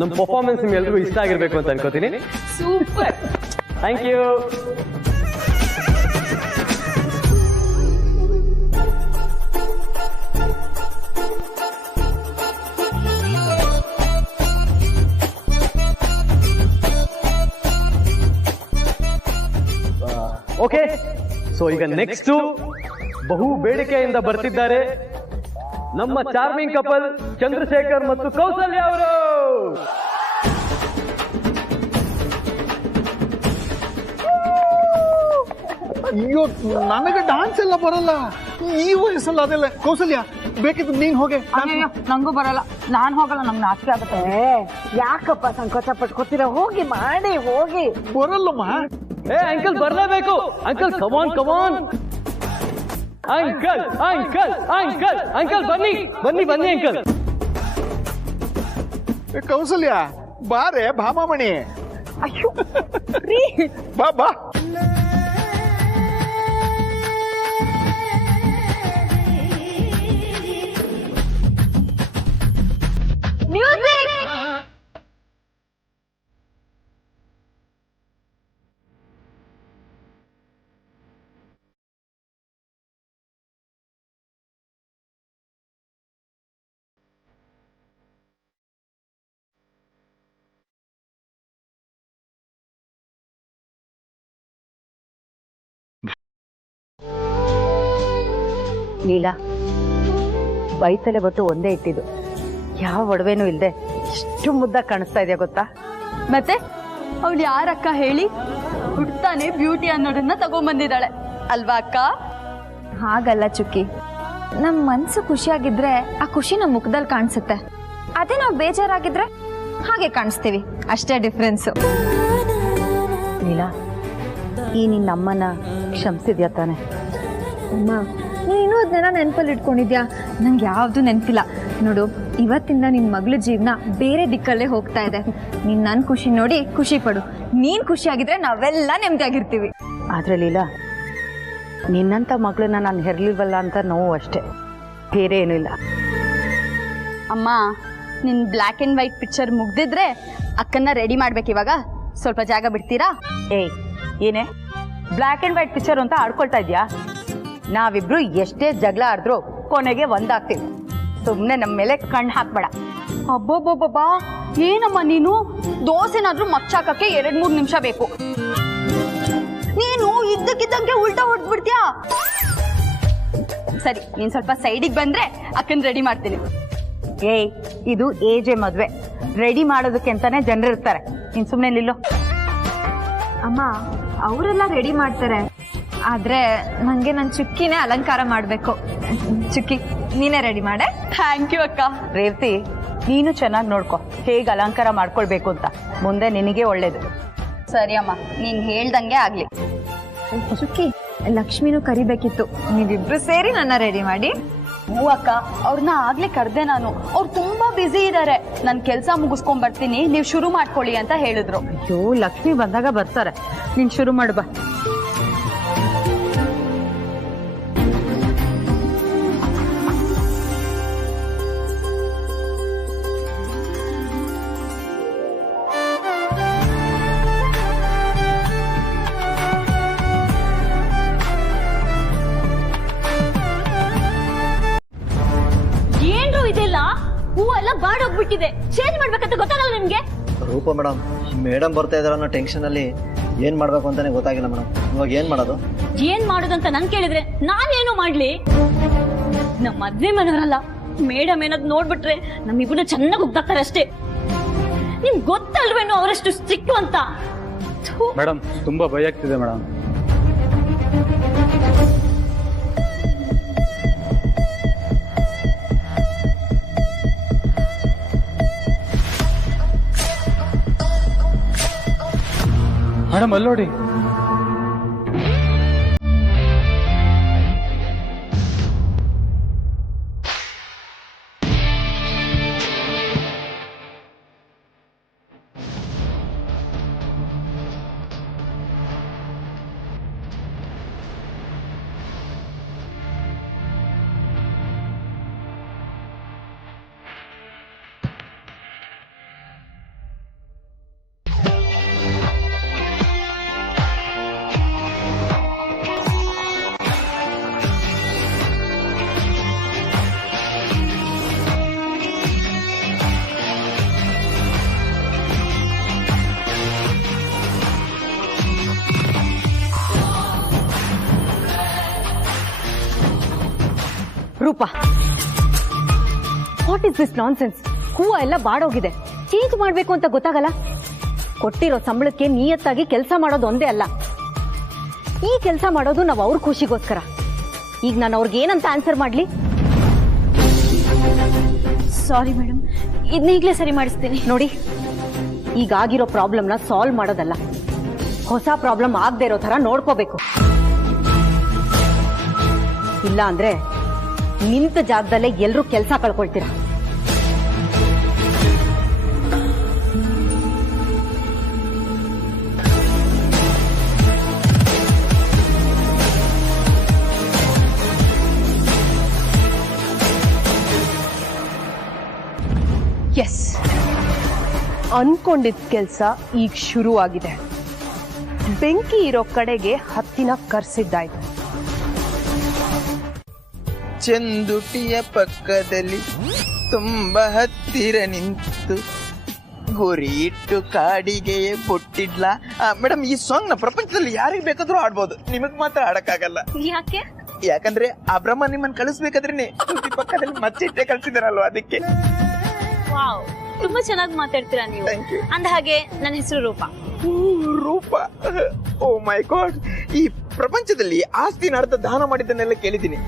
ನಮ್ಮ ಪರ್ಫಾರ್ಮೆನ್ಸ್ ನಿಮ್ಗೆಲ್ರಿಗೂ ಇಷ್ಟ ಆಗಿರ್ಬೇಕು ಅಂತ ಅನ್ಕೋತೀನಿ. Super, thank you. Okay, so ಈಗ ನೆಕ್ಸ್ಟ್ ಬಹು ಬೇಡಿಕೆಯಿಂದ ಬರ್ತಿದ್ದಾರೆ ನಮ್ಮ ಚಾರ್ಮಿಂಗ್ ಕಪಲ್ ಚಂದ್ರಶೇಖರ್ ಮತ್ತು ಕೌಸಲ್ಯ ಅವರು. ಅಯ್ಯೋ, ನನಗೆ ಡಾನ್ಸ್ ಎಲ್ಲ ಬರಲ್ಲ ಈ ವಯಸ್ಸಲ್ಲ. ಅದೆಲ್ಲ ಕೌಸಲ್ಯ ಬೇಕಿದ್ದು ನೀನ್ ಹೋಗೆ. ನಂಗೂ ಬರಲ್ಲ, ನಾನ್ ಹೋಗಲ್ಲ, ನಂಗೆ ನಾಚಿಕೆ ಆಗುತ್ತೆ. ಯಾಕಪ್ಪ ಸಂಕೋಚ ಪಟ್ಕೋತೀರ? ಹೋಗಿ ಮಾಡಿ, ಹೋಗಿ. ಬರಲ್ಲಮ್ಮ. ಏ ಅಂಕಲ್ ಬರ್ಲೇಬೇಕು. ಅಂಕಲ್ ಕಮಾನ್ ಕಮಾನ್. ಅಂಕಲ್ ಅಂಕಲ್ ಅಂಕಲ್ ಅಂಕಲ್ ಬನ್ನಿ ಬನ್ನಿ ಬನ್ನಿ ಅಂಕಲ್. ಕೌಸಲ್ಯ ಬಾರೆ ಭಾಮಾಮಣಿ. ಅಯ್ಯೋ ಬಾ ಬಾ. ಲೀಲಾ, ಬೈತಲೆ ಬಟ್ಟು ಒಂದೇ ಇಟ್ಟಿದ್ದು, ಯಾವ ಒಡವೆನೂ ಇಲ್ಲದೆ ಎಷ್ಟು ಮುದ್ದ ಕಾಣಿಸ್ತಾ ಇದೆಯಾ ಗೊತ್ತಾ? ಮತ್ತೆ ಅವಳು ಯಾರಕ್ಕ ಹೇಳಿ? ಹುಡ್ತಾನೆ ಬ್ಯೂಟಿ ಅನ್ನೋದನ್ನ ತಗೊಂಡ್ಬಂದಿದ್ದಾಳೆ ಅಲ್ವಾ ಅಕ್ಕ? ಹಾಗಲ್ಲ ಚುಕ್ಕಿ, ನಮ್ಮ ಮನ್ಸು ಖುಷಿಯಾಗಿದ್ರೆ ಆ ಖುಷಿ ನಮ್ಮ ಮುಖದಲ್ಲಿ ಕಾಣಿಸುತ್ತೆ. ಅದೇ ನಾವು ಬೇಜಾರಾಗಿದ್ರೆ ಹಾಗೆ ಕಾಣಿಸ್ತೀವಿ, ಅಷ್ಟೇ ಡಿಫ್ರೆನ್ಸು. ಲೀಲಾ, ಈ ನಿನ್ನ ಅಮ್ಮನ ಕ್ಷಮಿಸಿದ್ಯಾ ತಾನೆ? ಅಮ್ಮ, ನೀನು ಅದನ್ನೆಲ್ಲ ನೆನಪಲ್ಲಿ ಇಟ್ಕೊಂಡಿದ್ಯಾ? ನಂಗೆ ಯಾವುದು ನೆನಪಿಲ್ಲ. ನೋಡು, ಇವತ್ತಿಂದ ನಿನ್ನ ಮಗಳ ಜೀವನ ಬೇರೆ ದಿಕ್ಕಲ್ಲೇ ಹೋಗ್ತಾ ಇದೆ. ನೀನು ನನ್ನ ಖುಷಿ ನೋಡಿ ಖುಷಿ ಪಡು. ನೀನು ಖುಷಿಯಾಗಿದ್ರೆ ನಾವೆಲ್ಲ ನೆಮ್ಮದಿಯಾಗಿರ್ತೀವಿ. ಆದ್ರೆ ಲೀಲಾ, ನಿನ್ನಂಥ ಮಗಳನ್ನ ನಾನು ಹೆರ್ಲಿಲ್ವಲ್ಲ ಅಂತ ನೋವು ಅಷ್ಟೇ, ಬೇರೆ ಏನೂ ಇಲ್ಲ. ಅಮ್ಮ, ನಿನ್ನ ಬ್ಲ್ಯಾಕ್ ಆ್ಯಂಡ್ ವೈಟ್ ಪಿಕ್ಚರ್ ಮುಗ್ದಿದ್ರೆ ಅಕ್ಕನ್ನ ರೆಡಿ ಮಾಡ್ಬೇಕು. ಇವಾಗ ಸ್ವಲ್ಪ ಜಾಗ ಬಿಡ್ತೀರಾ? ಏಯ್, ಏನೇ ಬ್ಲ್ಯಾಕ್ ಆ್ಯಂಡ್ ವೈಟ್ ಪಿಕ್ಚರ್ ಅಂತ ಆಡ್ಕೊಳ್ತಾ ಇದೆಯಾ? ನಾವಿಬ್ರು ಎಷ್ಟೇ ಜಗಳ ಆಡಿದ್ರು ಕೊನೆಗೆ ಒಂದಾಗ್ತೀವಿ. ಸುಮ್ಮನೆ ನಮ್ಮ ಮೇಲೆ ಕಣ್ಣು ಹಾಕ್ಬೇಡ. ಅಬ್ಬಬ್ಬಬ್ಬಾ, ಏನಮ್ಮ ನೀನು? ದೋಸೆನಾದ್ರೂ ಮಚ್ಚಾಕಕ್ಕೆ 2-3 ನಿಮಿಷ ಬೇಕು. ನೀನು ಇದ್ದಕ್ಕಿದ್ದಂಗೆ ಉಲ್ಟಾ ಹೊಡ್ಬಿಡ್ತೀಯಾ? ಸರಿ, ನೀನು ಸ್ವಲ್ಪ ಸೈಡಿಗೆ ಬಂದ್ರೆ ಅಕ್ಕನ ರೆಡಿ ಮಾಡ್ತೀನಿ. ಏಯ್, ಇದು ಏಜೆ ಮದುವೆ, ರೆಡಿ ಮಾಡೋದಕ್ಕೆ ಅಂತಾನೆ ಜನರಿರ್ತಾರೆ. ನೀನು ಸುಮ್ಮನೆ ನಿಲ್ಲು. ಅಮ್ಮ, ಅವರೆಲ್ಲ ರೆಡಿ ಮಾಡ್ತಾರೆ, ಆದ್ರೆ ನಂಗೆ ನನ್ನ ಚುಕ್ಕಿನೇ ಅಲಂಕಾರ ಮಾಡಬೇಕು. ಚುಕ್ಕಿ, ನೀನೇ ರೆಡಿ ಮಾಡೆ. ಥ್ಯಾಂಕ್ ಯು ಅಕ್ಕ. ರೇವತಿ, ನೀನು ಚೆನ್ನಾಗಿ ನೋಡ್ಕೊ ಹೇಗೆ ಅಲಂಕಾರ ಮಾಡ್ಕೊಳ್ಬೇಕು ಅಂತ, ಮುಂದೆ ನಿನಗೆ ಒಳ್ಳೇದು. ಸರಿ ಅಮ್ಮ, ನೀನ್ ಹೇಳ್ದಂಗೆ ಆಗ್ಲಿ. ಚುಕ್ಕಿ, ಲಕ್ಷ್ಮಿನೂ ಕರಿಬೇಕಿತ್ತು, ನೀವಿಬ್ರು ಸೇರಿ ನನ್ನ ರೆಡಿ ಮಾಡಿ. ಹ್ಞೂ ಅಕ್ಕ, ಅವ್ರನ್ನ ಆಗ್ಲೇ ಕರೆದೆ ನಾನು. ಅವ್ರು ತುಂಬಾ ಬ್ಯುಸಿ ಇದ್ದಾರೆ. ನಾನು ಕೆಲಸ ಮುಗಿಸ್ಕೊಂಡ್ ಬರ್ತೀನಿ, ನೀವು ಶುರು ಮಾಡ್ಕೊಳ್ಳಿ ಅಂತ ಹೇಳಿದ್ರು. ಅಯ್ಯೋ, ಲಕ್ಷ್ಮಿ ಬಂದಾಗ ಬರ್ತಾರೆ, ನೀನ್ ಶುರು ಮಾಡು ಬಾ. ಇದೆಲ್ಲ ಹೂವೆಲ್ಲ ಬಾಡೋಗ್ಬಿಟ್ಟಿದೆ, ಚೇಂಜ್ ಮಾಡ್ಬೇಕಂತ ಗೊತ್ತಾಗಲ್ಲ ನಿಮ್ಗೆ? ರೂಪ ಮೇಡಮ್, ಮೇಡಮ್ ಬರ್ತಾ ಇದಾರೆ ಅನ್ನೋ ಟೆನ್ಷನ್ ಅಲ್ಲಿ ಏನ್ ಮಾಡ್ಬೇಕು ಅಂತಾನೆ ಗೊತ್ತಾಗಿಲ್ಲ ಮೇಡಮ್. ಇವಾಗ ಏನ್ ಮಾಡೋದು? ಏನ್ ಮಾಡೋದಂತ ನನ್ ಕೇಳಿದ್ರೆ ನಾನೇನು ಮಾಡ್ಲಿ? ನಮ್ಮ ಮದ್ವೆ ಮನೆಯವರಲ್ಲ, ಮೇಡಮ್ ಏನಾದ್ ನೋಡ್ಬಿಟ್ರೆ ನಮ್ಮಿಬ್ಬರನ್ನ ಚೆನ್ನಾಗಿ ಉಗ್ದಾಕ್ತಾರೆ ಅಷ್ಟೇ. ನಿಮ್ಗೆ ಗೊತ್ತಲ್ವೇನೋ ಅವರಷ್ಟು ಸ್ಟ್ರಿಕ್ಟ್ ಅಂತ. ಮೇಡಮ್, ತುಂಬಾ ಭಯ ಆಗ್ತಿದೆ ಮೇಡಮ್. ಮೇಡಮ್, ಅಲ್ಲಿ ನೋಡಿ. ರೂಪ, ವಾಟ್ ಇಸ್ ದಿಸ್ ನಾನ್ಸೆನ್ಸ್? ಹೂವು ಎಲ್ಲ ಬಾಡೋಗಿದೆ, ಚೇಂಜ್ ಮಾಡ್ಬೇಕು ಅಂತ ಗೊತ್ತಾಗಲ್ಲ. ಕೊಟ್ಟಿರೋ ಸಂಬಳಕ್ಕೆ ನಿಯತ್ತಾಗಿ ಕೆಲಸ ಮಾಡೋದು ಒಂದೇ ಅಲ್ಲ, ಈ ಕೆಲಸ ಮಾಡೋದು ನಾವು ಅವ್ರ ಖುಷಿಗೋಸ್ಕರ. ಈಗ ನಾನು ಅವ್ರಿಗೆ ಏನಂತ ಆನ್ಸರ್ ಮಾಡ್ಲಿ? ಸಾರಿ ಮೇಡಮ್, ಇದನ್ನ ಈಗಲೇ ಸರಿ ಮಾಡಿಸ್ತೀನಿ. ನೋಡಿ, ಈಗಾಗಿರೋ ಪ್ರಾಬ್ಲಮ್ನ ಸಾಲ್ವ್ ಮಾಡೋದಲ್ಲ, ಹೊಸ ಪ್ರಾಬ್ಲಮ್ ಆಗದೆ ಇರೋ ತರ ನೋಡ್ಕೋಬೇಕು. ಇಲ್ಲ ಅಂದ್ರೆ ನಿಂತ ಜಾಗದಲ್ಲೇ ಎಲ್ರೂ ಕೆಲಸ ಕಳ್ಕೊಳ್ತೀರಾ. ಎಸ್, ಅನ್ಕೊಂಡಿದ್ದ ಕೆಲಸ ಈಗ ಶುರುವಾಗಿದೆ. ಬೆಂಕಿ ಇರೋ ಕಡೆಗೆ ಹತ್ತಿನ ಕರ್ಸಿದ್ದಾಯ್ತು. ಚಂದುಟಿಯ ಪಕ್ಕದಲ್ಲಿ ತುಂಬಾ ಹತ್ತಿರ ನಿಂತು ಗುರಿ ಇಟ್ಟು ಕಾಡಿಗೆ ಬೊಟ್ಟಿಡ್ಲ. ಮೇಡಮ್, ಈ ಸಾಂಗ್ ನ ಪ್ರಪಂಚದಲ್ಲಿ ಯಾರಿಗೆ ಬೇಕಾದ್ರೂ ಆಡ್ಬೋದು, ನಿಮಗ್ ಮಾತ್ರ ಆಡಕ್ಕಾಗಲ್ಲ. ಯಾಕೆ? ಯಾಕಂದ್ರೆ ಆ ಬ್ರಹ್ಮ ನಿಮ್ಮನ್ನ ಕಳಿಸ್ಬೇಕಾದ್ರೆ ಪಕ್ಕದಲ್ಲಿ ಮಚ್ಚಿಟ್ಟೆ ಕಳ್ಸಿದಾರಲ್ವ, ಅದಕ್ಕೆ. ವಾವ್, ತುಂಬಾ ಚೆನ್ನಾಗಿ ಮಾತಾಡ್ತೀರಾ ನೀವು. ಅಂದ ಹಾಗೆ ನನ್ನ ಹೆಸರು ರೂಪ. ರೂಪ? ಓ ಮೈ ಗಾಡ್, ಈ ಪ್ರಪಂಚದಲ್ಲಿ ಆಸ್ತಿನ ಅರ್ಧ ದಾನ ಮಾಡಿದ್ದನ್ನೆಲ್ಲ ಕೇಳಿದ್ದೀನಿ,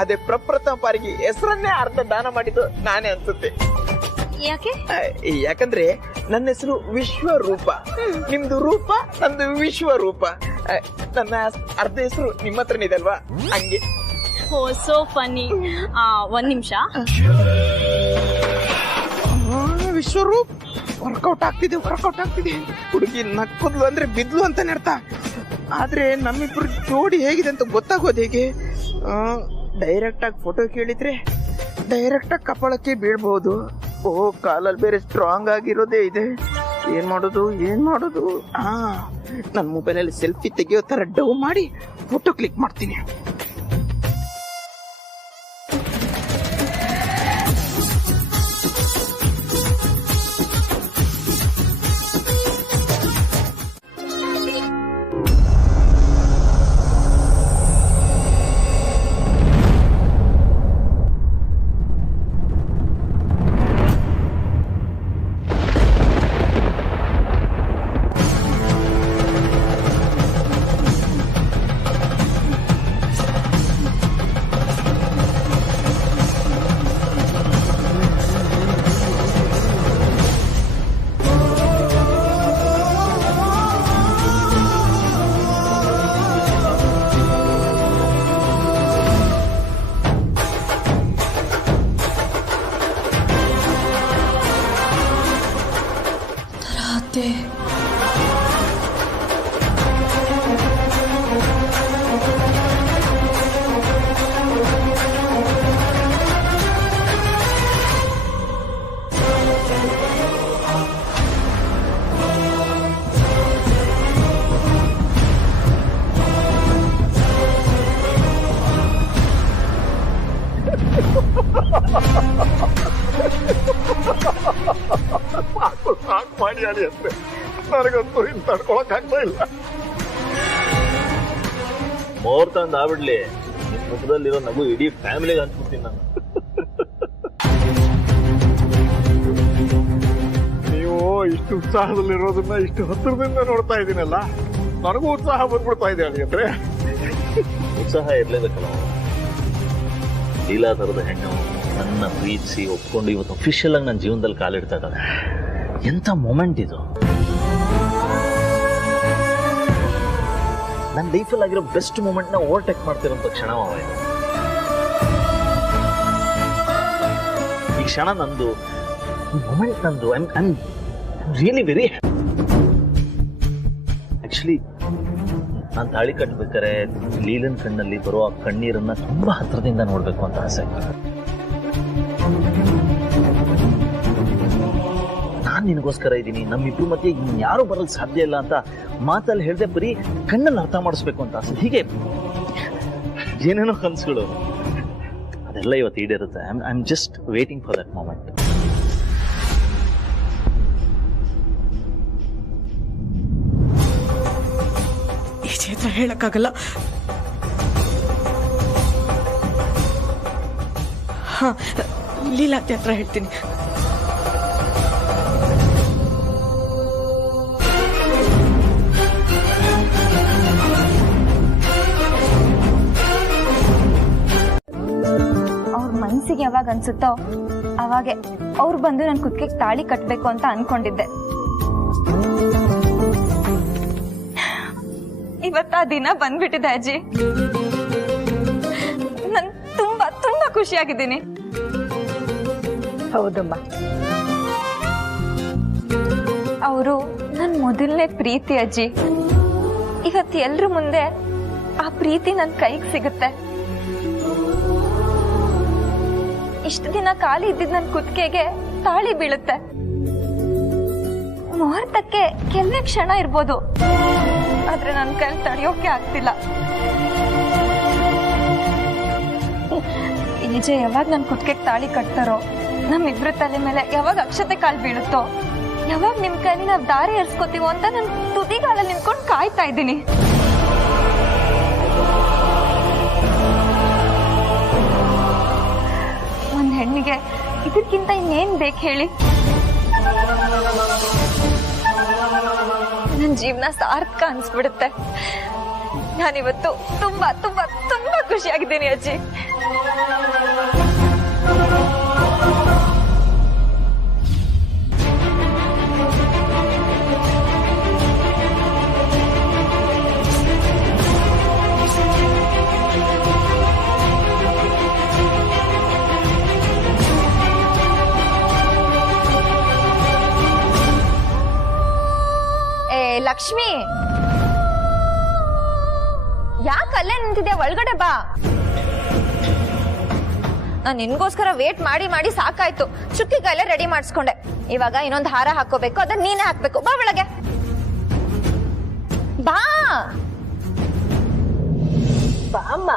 ಅದೇ ಪ್ರಪ್ರಥಮ ಬಾರಿಗೆ ಹೆಸರನ್ನೇ ಅರ್ಧ ದಾನ ಮಾಡಿದ್ದು ನಾನೇ ಅನ್ಸುತ್ತೆ. ಯಾಕೆ? ಯಾಕಂದ್ರೆ ನನ್ನ ಹೆಸರು ವಿಶ್ವರೂಪ, ನಿಮ್ದು ರೂಪ, ನಂದು ವಿಶ್ವರೂಪ. ನನ್ನ ಅರ್ಧ ಹೆಸರು ನಿಮ್ಮ ಹತ್ರನೇ ಇದೆ ಅಲ್ವಾ, ಹಂಗೆ. ಓ, ಸೋ ಫನ್ನಿ. ಒಂದ್ ನಿಮಿಷ. ವಿಶ್ವರೂಪ್, ವರ್ಕೌಟ್ ಆಗ್ತಿದೆ. ಹುಡುಗಿ ನಕ್ಕದ್ಲು ಅಂದ್ರೆ ಬಿದ್ಲು ಅಂತಾನೆ ಅರ್ಥ. ಆದ್ರೆ ನಮ್ಮಿಬ್ರು ಜೋಡಿ ಹೇಗಿದೆ ಅಂತ ಗೊತ್ತಾಗೋದು ಹೇಗೆ? ಡೈರೆಕ್ಟ್ ಆಗಿ ಫೋಟೋ ಕೇಳಿದ್ರೆ ಡೈರೆಕ್ಟ್ ಆಗಿ ಕಪಾಳಕ್ಕೆ ಬೀಳ್ಬಹುದು. ಓ, ಕಾಲಲ್ಲಿ ಬೇರೆ ಸ್ಟ್ರಾಂಗ್ ಆಗಿರೋದೇ ಇದೆ. ಏನ್ ಮಾಡೋದು? ನನ್ನ ಮೊಬೈಲಲ್ಲಿ ಸೆಲ್ಫಿ ತೆಗಿಯೋ ತರ ಡೌ ಮಾಡಿ ಫೋಟೋ ಕ್ಲಿಕ್ ಮಾಡ್ತೀನಿ. ಮಾಡಿ ಅಂತ ನನಗಂತೂ ಇನ್ನು ತಡ್ಕೊಳಕ್ ಆಗ್ತಾ ಇಲ್ಲ. ಮುಹೂರ್ತ ಅಂದ ಆಗ್ಬಿಡ್ಲಿ, ನಿಮ್ ಮುಖದಲ್ಲಿರೋ ನಗು ಇಡೀ ಫ್ಯಾಮಿಲಿಗೆ ಹಂಚ್ಬಿಡ್ತೀನಿ ನಾನು. ನೀವು ಇಷ್ಟು ಉತ್ಸಾಹದಲ್ಲಿರೋದನ್ನ ಇಷ್ಟು ಹತ್ತಿರದಿಂದ ನೋಡ್ತಾ ಇದ್ದೀನಲ್ಲ, ನನಗೂ ಉತ್ಸಾಹ ಬಂದ್ಬಿಡ್ತಾ ಇದೆ ಅಂದ್ರೆ. ಉತ್ಸಾಹ ಇರ್ಲೇಬೇಕಲ್ಲ. ಲೀಲಾ ತರದ ಹೆಣ್ಣು ನನ್ನ ಪ್ರೀತಿಸಿ ಒಪ್ಕೊಂಡು ಇವತ್ತು ಅಫಿಷಿಯಲ್ ಆಗಿ ನನ್ನ ಜೀವನದಲ್ಲಿ ಕಾಲಿಡ್ತಾ ಇದ್ದಾಳೆ. ಎಂತ ಮೂಮೆಂಟ್ ಇದು! ನನ್ನ ಲೈಫಲ್ಲಿ ಆಗಿರೋ ಬೆಸ್ಟ್ ಮೂಮೆಂಟ್ ನ ಓವರ್ಟೇಕ್ ಮಾಡ್ತಿರೋಂಥ ಕ್ಷಣ ಇದು. ಈ ಕ್ಷಣ ನಂದು, ಮೂಮೆಂಟ್ ನಂದು. I am really very actually. ನಾನು ತಾಳಿ ಕಟ್ಬೇಕಾರೆ ಲೀಲನ್ ಕಣ್ಣಲ್ಲಿ ಬರೋ ಆ ಕಣ್ಣೀರನ್ನ ತುಂಬಾ ಹತ್ರದಿಂದ ನೋಡ್ಬೇಕು ಅಂತ ಆಸೆ. ನಾನ್ ನಿನಗೋಸ್ಕರ ಇದ್ದೀನಿ, ನಮ್ಮಿಬ್ರು ಮಧ್ಯೆ ಇನ್ಯಾರು ಬರೋದು ಸಾಧ್ಯ ಇಲ್ಲ ಅಂತ ಮಾತಲ್ಲಿ ಹೇಳ್ದೆ, ಬರೀ ಕಣ್ಣಲ್ಲಿ ಅರ್ಥ ಮಾಡಿಸ್ಬೇಕು ಅಂತ ಆಸೆ. ಹೀಗೆ ಏನೇನೋ ಕನಸುಗಳು, ಅದೆಲ್ಲ ಇವತ್ತು ಈಡೇರುತ್ತೆ. I am just waiting for that moment. ಈ ಚೇತ್ರ ಹೇಳಕ್ಕಾಗಲ್ಲ. ಹಾಂ, ಲೀಲಾತಿ ಹತ್ರ ಹೇಳ್ತೀನಿ. ಅವ್ರ ಮನ್ಸಿಗೆ ಯಾವಾಗ ಅನ್ಸುತ್ತೋ ಅವಾಗೆ ಅವ್ರು ಬಂದು ನನ್ನ ಕುತ್ತಿಗೆಗೆ ತಾಳಿ ಕಟ್ಟಬೇಕು ಅಂತ ಅನ್ಕೊಂಡಿದ್ದೆ. ಇವತ್ತು ಆ ದಿನ ಬಂದ್ಬಿಟ್ಟಿದೆ ಅಜ್ಜಿ. ನಾನು ತುಂಬಾ ತುಂಬಾ ಖುಷಿಯಾಗಿದ್ದೀನಿ. ಹೌದಮ್ಮ, ಅವರು ನನ್ನ ಮೊದಲನೇ ಪ್ರೀತಿ ಅಜ್ಜಿ. ಇವತ್ತು ಎಲ್ರ ಮುಂದೆ ಆ ಪ್ರೀತಿ ನನ್ನ ಕೈಗೆ ಸಿಗುತ್ತೆ. ಇಷ್ಟು ದಿನ ಖಾಲಿ ಇದ್ದಿದ್ ನನ್ನ ಕುತ್ತಿಗೆಗೆ ತಾಳಿ ಬೀಳುತ್ತೆ. ಮುಹೂರ್ತಕ್ಕೆ ಕೆಲವೇ ಕ್ಷಣ ಇರ್ಬೋದು, ಆದ್ರೆ ನನ್ನ ಕೈಲಿ ತಡೆಯೋಕೆ ಆಗ್ತಿಲ್ಲ. ಈಜೆ ಯಾವಾಗ ನನ್ನ ಕುತ್ತಿಗೆಗೆ ತಾಳಿ ಕಟ್ತಾರೋ, ನಮ್ಮಿಬ್ರ ತಲೆ ಮೇಲೆ ಯಾವಾಗ ಅಕ್ಷತೆ ಕಾಲು ಬೀಳುತ್ತೋ, ಯಾವಾಗ ನಿಮ್ ಕೈಲಿ ನಾವ್ ದಾರಿ ಎರ್ಸ್ಕೊತೀವೋ ಅಂತ ನಾನು ತುದಿಗಾಲಲ್ಲಿ ನಿಂತ್ಕೊಂಡು ಕಾಯ್ತಾ ಇದ್ದೀನಿ. ಒಂದ್ ಹೆಣ್ಣಿಗೆ ಇದಕ್ಕಿಂತ ಇನ್ನೇನ್ ಬೇಕು ಹೇಳಿ? ನನ್ ಜೀವನ ಸಾರ್ಥಕ ಅನ್ಸ್ಬಿಡುತ್ತೆ. ನಾನಿವತ್ತು ತುಂಬಾ ತುಂಬಾ ತುಂಬಾ ಖುಷಿಯಾಗಿದ್ದೀನಿ ಅಜ್ಜಿ. ಲಕ್ಷ್ಮಿ, ಯಾಕೆ ಅಲ್ಲೇ ನಿಂತಿದ್ಯಾ? ಒಳಗಡೆ ಬಾ. ನಾನು ನಿನ್ಗೋಸ್ಕರ ವೇಟ್ ಮಾಡಿ ಮಾಡಿ ಸಾಕಾಯ್ತು. ಚುಕ್ಕಿ ಕೈಲೇ ರೆಡಿ ಮಾಡಿಸ್ಕೊಂಡೆ. ಇವಾಗ ಇನ್ನೊಂದು ಹಾರ ಹಾಕೋಬೇಕು, ಅದನ್ನ ನೀನೇ ಹಾಕ್ಬೇಕು. ಬಾ ಒಳಗೆ ಬಾ. ಬಾಮ್ಮ.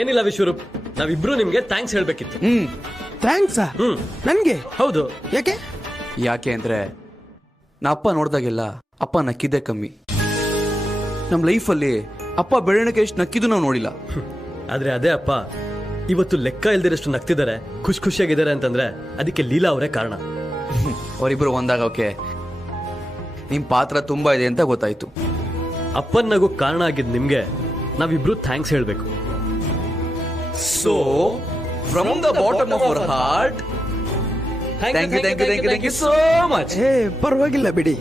ಏನಿಲ್ಲ ವಿಶ್ವರೂಪ್, ನಾವಿಬ್ರು ನಿಮ್ಗೆ ಥ್ಯಾಂಕ್ಸ್ ಹೇಳ್ಬೇಕಿತ್ತು. ಥ್ಯಾಂಕ್ಸಾ? ನನ್ಗೆ? ಹೌದು. ಯಾಕೆ? ಯಾಕೆ ಅಂದ್ರೆ ನಾ ಅಪ್ಪ ನೋಡ್ದಾಗೆಲ್ಲ ಅಪ್ಪ ನಕ್ಕಿದ್ದೇ ಕಮ್ಮಿ. ನಮ್ಮ ಲೈಫಲ್ಲಿ ಅಪ್ಪ ಬೆಳವಣಿಗೆ ಎಷ್ಟು ನಕ್ಕಿದ್ದು ನಾವು ನೋಡಿಲ್ಲ. ಆದ್ರೆ ಅದೇ ಅಪ್ಪ ಇವತ್ತು ಲೆಕ್ಕ ಇಲ್ದಿರಷ್ಟು ನಗ್ತಿದ್ದಾರೆ, ಖುಷಿಯಾಗಿದ್ದಾರೆ ಅಂತಂದ್ರೆ ಅದಕ್ಕೆ ಲೀಲಾ ಅವರೇ ಕಾರಣ. ಅವರಿಬ್ರು ಒಂದಾಗೋಕೆ ನಿಮ್ ಪಾತ್ರ ತುಂಬಾ ಇದೆ ಅಂತ ಗೊತ್ತಾಯ್ತು. ಅಪ್ಪನ ನಗು ಕಾರಣ ಆಗಿದ್ ನಿಮ್ಗೆ ನಾವಿಬ್ರು ಥ್ಯಾಂಕ್ಸ್ ಹೇಳ್ಬೇಕು. So, from the bottom of our heart, thank you so much. ಪರವಾಗಿಲ್ಲ ಬಿಡಿ.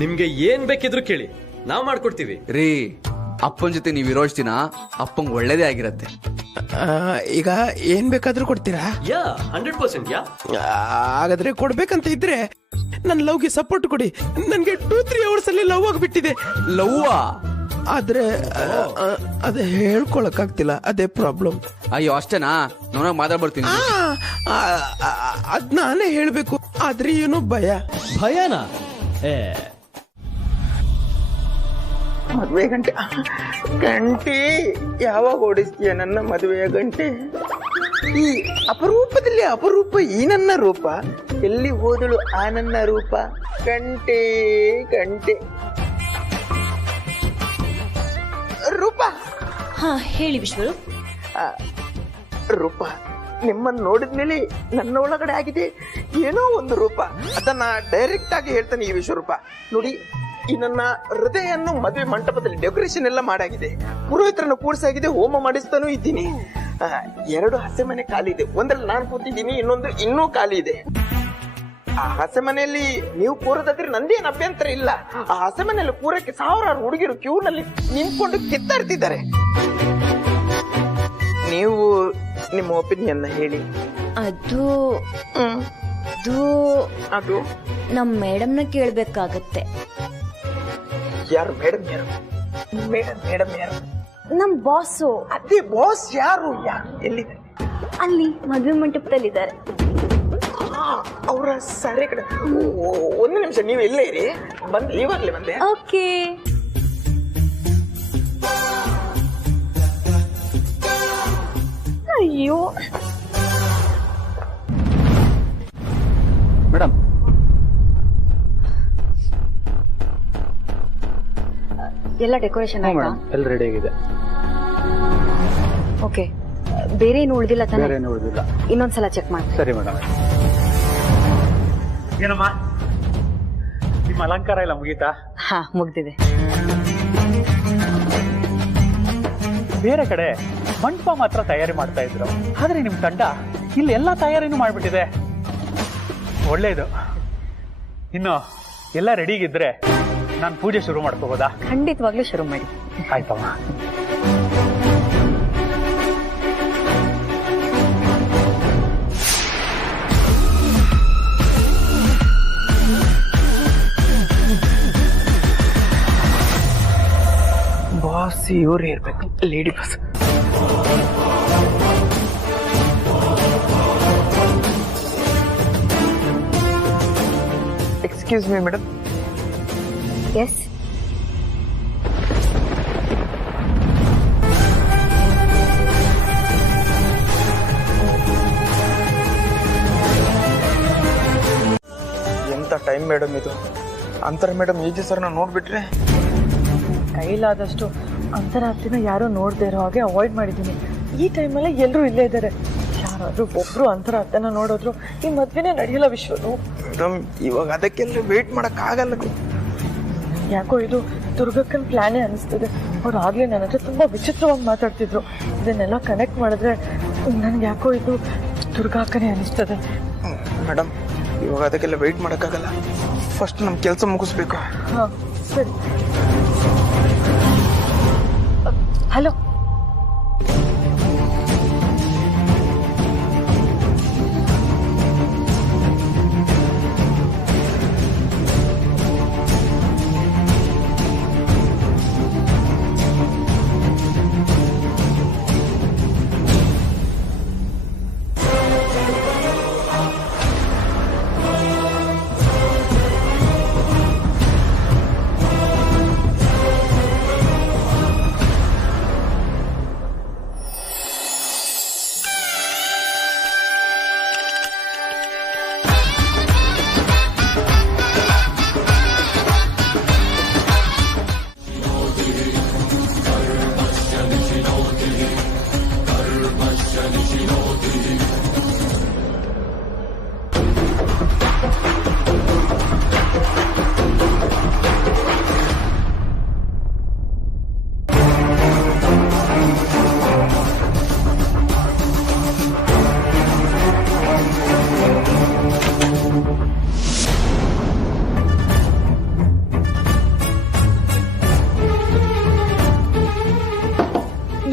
ನಿಮ್ಗೆ ಏನ್ ಬೇಕಿದ್ರು ಕೇಳಿ, ನಾವ್ ಮಾಡ್ಕೊಡ್ತೀವಿ. ರೀ, ಅಪ್ಪನ ಜೊತೆ ನೀವು ಇರೋಷ್ಟು ದಿನ ಅಪ್ಪಂಗ್ ಒಳ್ಳೇದೇ ಆಗಿರತ್ತೆ. ಈಗ ಏನ್ ಬೇಕಾದ್ರೂ ಕೊಡ್ತೀರಾ? 100%. ಹಾಗಾದ್ರೆ ಕೊಡ್ಬೇಕಂತ ಇದ್ರೆ ನನ್ ಲವ್ಗೆ ಸಪೋರ್ಟ್ ಕೊಡಿ. ನನ್ಗೆ 2-3 ಅವರ್ಸ್ ಅಲ್ಲಿ ಲವ್ ಆಗ್ಬಿಟ್ಟಿದೆ. ಲವ್ವಾ? ಆದ್ರೆ ಅದೇ ಹೇಳ್ಕೊಳಕ್ ಆಗ್ತಿಲ್ಲ, ಅದೇ ಪ್ರಾಬ್ಲಮ್. ಅಯ್ಯೋ ಅಷ್ಟೇನಾ? ನೋಡಕ್ ಮಾತಾಡ್ಬರ್ತೀನಿ. ಅದ್ ನಾನೇ ಹೇಳ್ಬೇಕು, ಆದ್ರೆ ಏನೋ ಭಯನಾ? ಮದುವೆ ಗಂಟೆ ಯಾವಾಗ ಓಡಿಸ್ತೀಯ ನನ್ನ ಮದುವೆಯ ಗಂಟೆ? ಈ ಅಪರೂಪದಲ್ಲಿ ಅಪರೂಪ ಈ ನನ್ನ ರೂಪ, ಎಲ್ಲಿ ಹೋದಳು ಆ ನನ್ನ ರೂಪ. ಗಂಟೆ ರೂಪ. ಹಾ ಹೇಳಿ ವಿಶ್ವರೂಪ್. ರೂಪ, ನಿಮ್ಮನ್ನು ನೋಡಿದ್ಮೇಲೆ ನನ್ನ ಒಳಗಡೆ ಆಗಿದೆ ಏನೋ ಒಂದು ರೂಪ. ಅದನ್ನ ಡೈರೆಕ್ಟ್ ಆಗಿ ಹೇಳ್ತಾನೆ ಈ ವಿಶ್ವರೂಪ. ನೋಡಿ, ಈ ನನ್ನ ಹೃದಯನ್ನು ಮದುವೆ ಮಂಟಪದಲ್ಲಿ ಡೆಕೋರೇಷನ್ ಎಲ್ಲ ಮಾಡಾಗಿದೆ, ಪುರೋಹಿತರನ್ನು ಕೂಡಿಸಾಗಿದೆ, ಹೋಮ ಮಾಡಿಸ್ತಾನೂ ಇದ್ದೀನಿ. 2 ಹಸೆ ಮನೆ ಖಾಲಿ ಇದೆ. ಒಂದ್ರಲ್ಲಿ ನಾನು ಕೂತಿದ್ದೀನಿ, ಇನ್ನೊಂದು ಇನ್ನೂ ಖಾಲಿ ಇದೆ. ಆ ಹಸೆ ಮನೆಯಲ್ಲಿ ನೀವು ಕೂರೋದಾದ್ರೆ ನಂದೇನು ಅಭ್ಯಂತರ ಇಲ್ಲ. ಆ ಹಸೆ ಮನೆಯಲ್ಲಿ ಕೂರಕ್ಕೆ 1000 ಹುಡುಗಿರು ಕ್ಯೂ ನಲ್ಲಿ ನಿಂತ್ಕೊಂಡು ಕಿತ್ತಾಡ್ತಿದ್ದಾರೆ. ನೀವು ನಿಮ್ಮ ಒಪಿನಿಯನ್ ಹೇಳಿ. ಅದು ನಮ್ ಮೇಡಮ್ನ ಕೇಳ್ಬೇಕಾಗತ್ತೆ. ಯಾರು ಮೇಡಮ್? ಯಾರು? ನಮ್ ಬಾಸು. ಅದೇ ಬಾಸ್ ಯಾರು? ಎಲ್ಲಿದೆ? ಅಲ್ಲಿ ಮದುವೆ ಮಂಟಪದಲ್ಲಿದ್ದಾರೆ. ಅವರ ಸರಿ ಕಡೆ. ಒಂದು ನಿಮಿಷ, ನೀವು ಎಲ್ಲೇ ಇರಿ, ಇವಾಗಲೇ ಬಂದೆ. ಓಕೆ. ಅಯ್ಯೋ ಮೇಡಮ್, ಎಲ್ಲ ಡೆಕೋರೇಷನ್ ಆಯ್ತಾ? ಎಲ್ಲ ರೆಡಿ ಆಗಿದೆ. ಓಕೆ, ಬೇರೆ ಏನು ಉಳಿದಿಲ್ಲ ತಾನೆ? ಬೇರೆ ಏನು ಉಳಿದಿಲ್ಲ. ಇನ್ನೊಂದ್ಸಲ ಚೆಕ್ ಮಾಡಿ. ಸರಿ ಮೇಡಮ್. ಏನಮ್ಮ ನಿಮ್ಮ ಅಲಂಕಾರ ಎಲ್ಲ ಮುಗೀತಾ? ಹಾ, ಮುಗ್ದಿದೆ. ಬೇರೆ ಕಡೆ ಮಂಟಪ ಮಾತ್ರ ತಯಾರಿ ಮಾಡ್ತಾ ಇದ್ರು, ಆದ್ರೆ ನಿಮ್ ತಂಡ ಇಲ್ಲಿ ಎಲ್ಲಾ ತಯಾರಿನೂ ಮಾಡ್ಬಿಟ್ಟಿದೆ. ಒಳ್ಳೇದು. ಇನ್ನು ಎಲ್ಲ ರೆಡಿಗಿದ್ರೆ ನಾನು ಪೂಜೆ ಶುರು ಮಾಡ್ಕೋಬೋದಾ? ಖಂಡಿತವಾಗ್ಲೂ ಶುರು ಮಾಡಿ. ಆಯ್ತಮ್ಮ. ಬಾಸ್ ಇವ್ರು ಇರ್ಬೇಕು, lady boss. Excuse me madam. Yes, ಎಂತ ಟೈಮ್ ಮೇಡಮ್ ಇದು. ಅಂತರ ಮೇಡಮ್ ಈಜಿ ಸರ್ನ ನೋಡ್ಬಿಟ್ರೆ ಕೈಲಾದಷ್ಟು ಅಂತರಾತ್ರಿನ ಯಾರು ನೋಡದೇ ಇರೋ ಹಾಗೆ ಅವಾಯ್ಡ್ ಮಾಡಿದ್ದೀನಿ. ಈ ಟೈಮಲ್ಲಿ ಎಲ್ಲರೂ ಇಲ್ಲೇ ಇದ್ದಾರೆ. ಯಾರಾದ್ರೂ ಒಬ್ರು ಅಂತರಾತ್ರಿನ ನೋಡಿದ್ರು ಈ ಮದ್ವೆನೇ ನಡೆಯಲ್ಲ ವಿಶ್ವನು. ಮೇಡಮ್, ಇವಾಗ ಅದಕ್ಕೆಲ್ಲ ವೇಟ್ ಮಾಡಕ್ ಆಗಲ್ಲ. ಯಾಕೋ ಇದು ದುರ್ಗಕ್ಕನ್ ಪ್ಲಾನೇ ಅನಿಸ್ತದೆ. ಅವ್ರು ಆಗ್ಲೇ ನನ್ನ ಹತ್ರ ತುಂಬಾ ವಿಚಿತ್ರವಾಗಿ ಮಾತಾಡ್ತಿದ್ರು. ಇದನ್ನೆಲ್ಲ ಕನೆಕ್ಟ್ ಮಾಡಿದ್ರೆ ನನ್ಗೆ ಯಾಕೋ ಇದು ದುರ್ಗಾಕ್ಕನೇ ಅನಿಸ್ತದೆ. ಮೇಡಮ್, ಇವಾಗ ಅದಕ್ಕೆಲ್ಲ ವೇಟ್ ಮಾಡಕ್ಕಾಗಲ್ಲ. ಫಸ್ಟ್ ನಮ್ ಕೆಲಸ ಮುಗಿಸ್ಬೇಕು. ಹಾ, ಸರಿ. ಹಲೋ,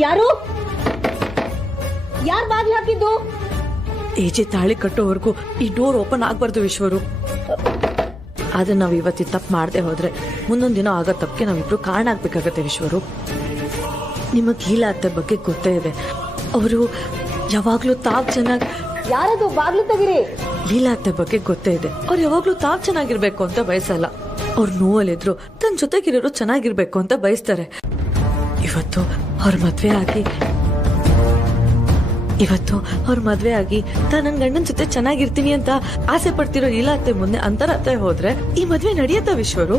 ಯಾರು ಯಾರು ಬಾಗಿಲು ಹಾಕಿದ್ದು? ಏಜೆ ತಾಳಿ ಕಟ್ಟೋವರೆಗೂ ಈ ಡೋರ್ ಓಪನ್ ಆಗ್ಬಾರ್ದು ವಿಶ್ವರು. ಆದ್ರೆ ನಾವ್ ಇವತ್ತಿ ತಪ್ಪು ಮಾಡದೆ ಹೋದ್ರೆ ಮುಂದೊಂದ್ ದಿನ ಆಗೋ ತಪ್ಪಿಗೆ ನಾವಿಬ್ರು ಕಾರಣ ಆಗ್ಬೇಕಾಗತ್ತೆ ವಿಶ್ವರು. ನಿಮಗ್ ಲೀಲಾತ್ತೆ ಬಗ್ಗೆ ಗೊತ್ತೇ ಇದೆ. ಅವರು ಯಾವಾಗ್ಲೂ ತಾವ್ ಚೆನ್ನಾಗಿ. ಯಾರದು ಬಾಗಿಲು ತೆಗಿರಿ? ಲೀಲಾತ್ತೆ ಬಗ್ಗೆ ಗೊತ್ತೇ ಇದೆ. ಅವ್ರು ಯಾವಾಗ್ಲೂ ತಾವ್ ಚೆನ್ನಾಗಿರ್ಬೇಕು ಅಂತ ಬಯಸಲ್ಲ. ಅವ್ರ ನೋವಲ್ಲಿದ್ರು ತನ್ನ ಜೊತೆಗಿರೋರು ಚೆನ್ನಾಗಿರ್ಬೇಕು ಅಂತ ಬಯಸ್ತಾರೆ. ಇವತ್ತು ಅವ್ರ ಮದ್ವೆ ಆಗಿ ನನ್ನ ಗಂಡನ ಜೊತೆ ಚೆನ್ನಾಗಿರ್ತೀನಿ ಅಂತ ಆಸೆ ಪಡ್ತಿರೋ ಲೀಲಾತ್ತೆ ಮುಂದೆ ಅಂತರತ್ತೆ ಹೋದ್ರೆ ಈ ಮದ್ವೆ ನಡೆಯತ್ತ ವಿಶ್ವರು?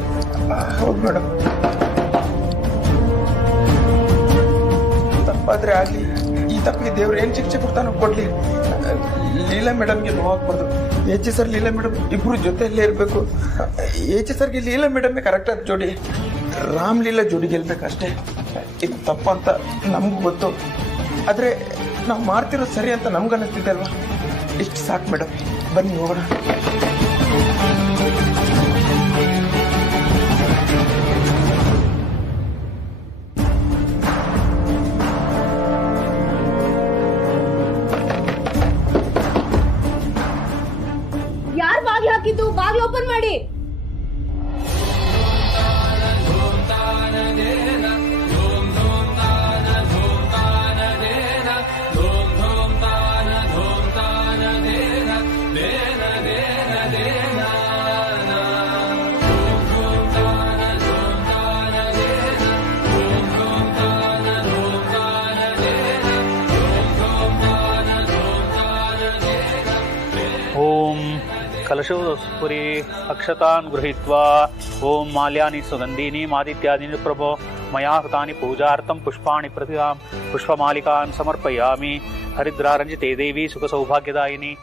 ತಪ್ಪಾದ್ರೆ ಆಗ್ಲಿ, ಈ ತಪ್ಪಿಗೆ ದೇವ್ರು ಏನ್ ಶಿಕ್ಷೆ ಕೊಡ್ತಾನೋ ಕೊಡ್ಲಿ. ಲೀಲಾ ಮೇಡಮ್ಗೆ ನೋವಾಗ್ಬಾರ್ದು. ಎಚ್ ಸರ್ ಲೀಲಾ ಮೇಡಮ್ ಇಬ್ರು ಜೊತೆಯಲ್ಲೇ ಇರ್ಬೇಕು. ಎಚ್ ಸರ್ಗೆ ಲೀಲಾ ಮೇಡಮ್ ಕರೆಕ್ಟ್ ಆದ ಜೋಡಿ, ರಾಮ್ ಲೀಲಾ ಜೋಡಿ ಗೆಲ್ಬೇಕಷ್ಟೇ. ಇದು ತಪ್ಪಂತ ನಮ್ಗೂ ಗೊತ್ತು, ಆದ್ರೆ ನಾವು ಮಾಡ್ತಿರೋದು ಸರಿ ಅಂತ ನಮ್ಗನ್ನಿಸ್ತಿದೆ ಅಲ್ವಾ? ಇಷ್ಟು ಸಾಕು ಮೇಡಮ್, ಬನ್ನಿ ಹೋಗೋಣ. ಯಾರು ಬಾಗಿಲು ಹಾಕಿದ್ದು? ಬಾಗಿಲು ಓಪನ್ ಮಾಡಿ. कलशोस्फुरी अक्षतान् गृहीत्वा ओम माल्यानि सुगन्धीनि आदित्यादीनि प्रभो मया हृतानि पूजार्थं पुष्पाणि प्रतिदां पुष्पमालिकान् समर्पयामि। हरिद्रारञ्जिते देवी सुखसौभाग्यदायिनी।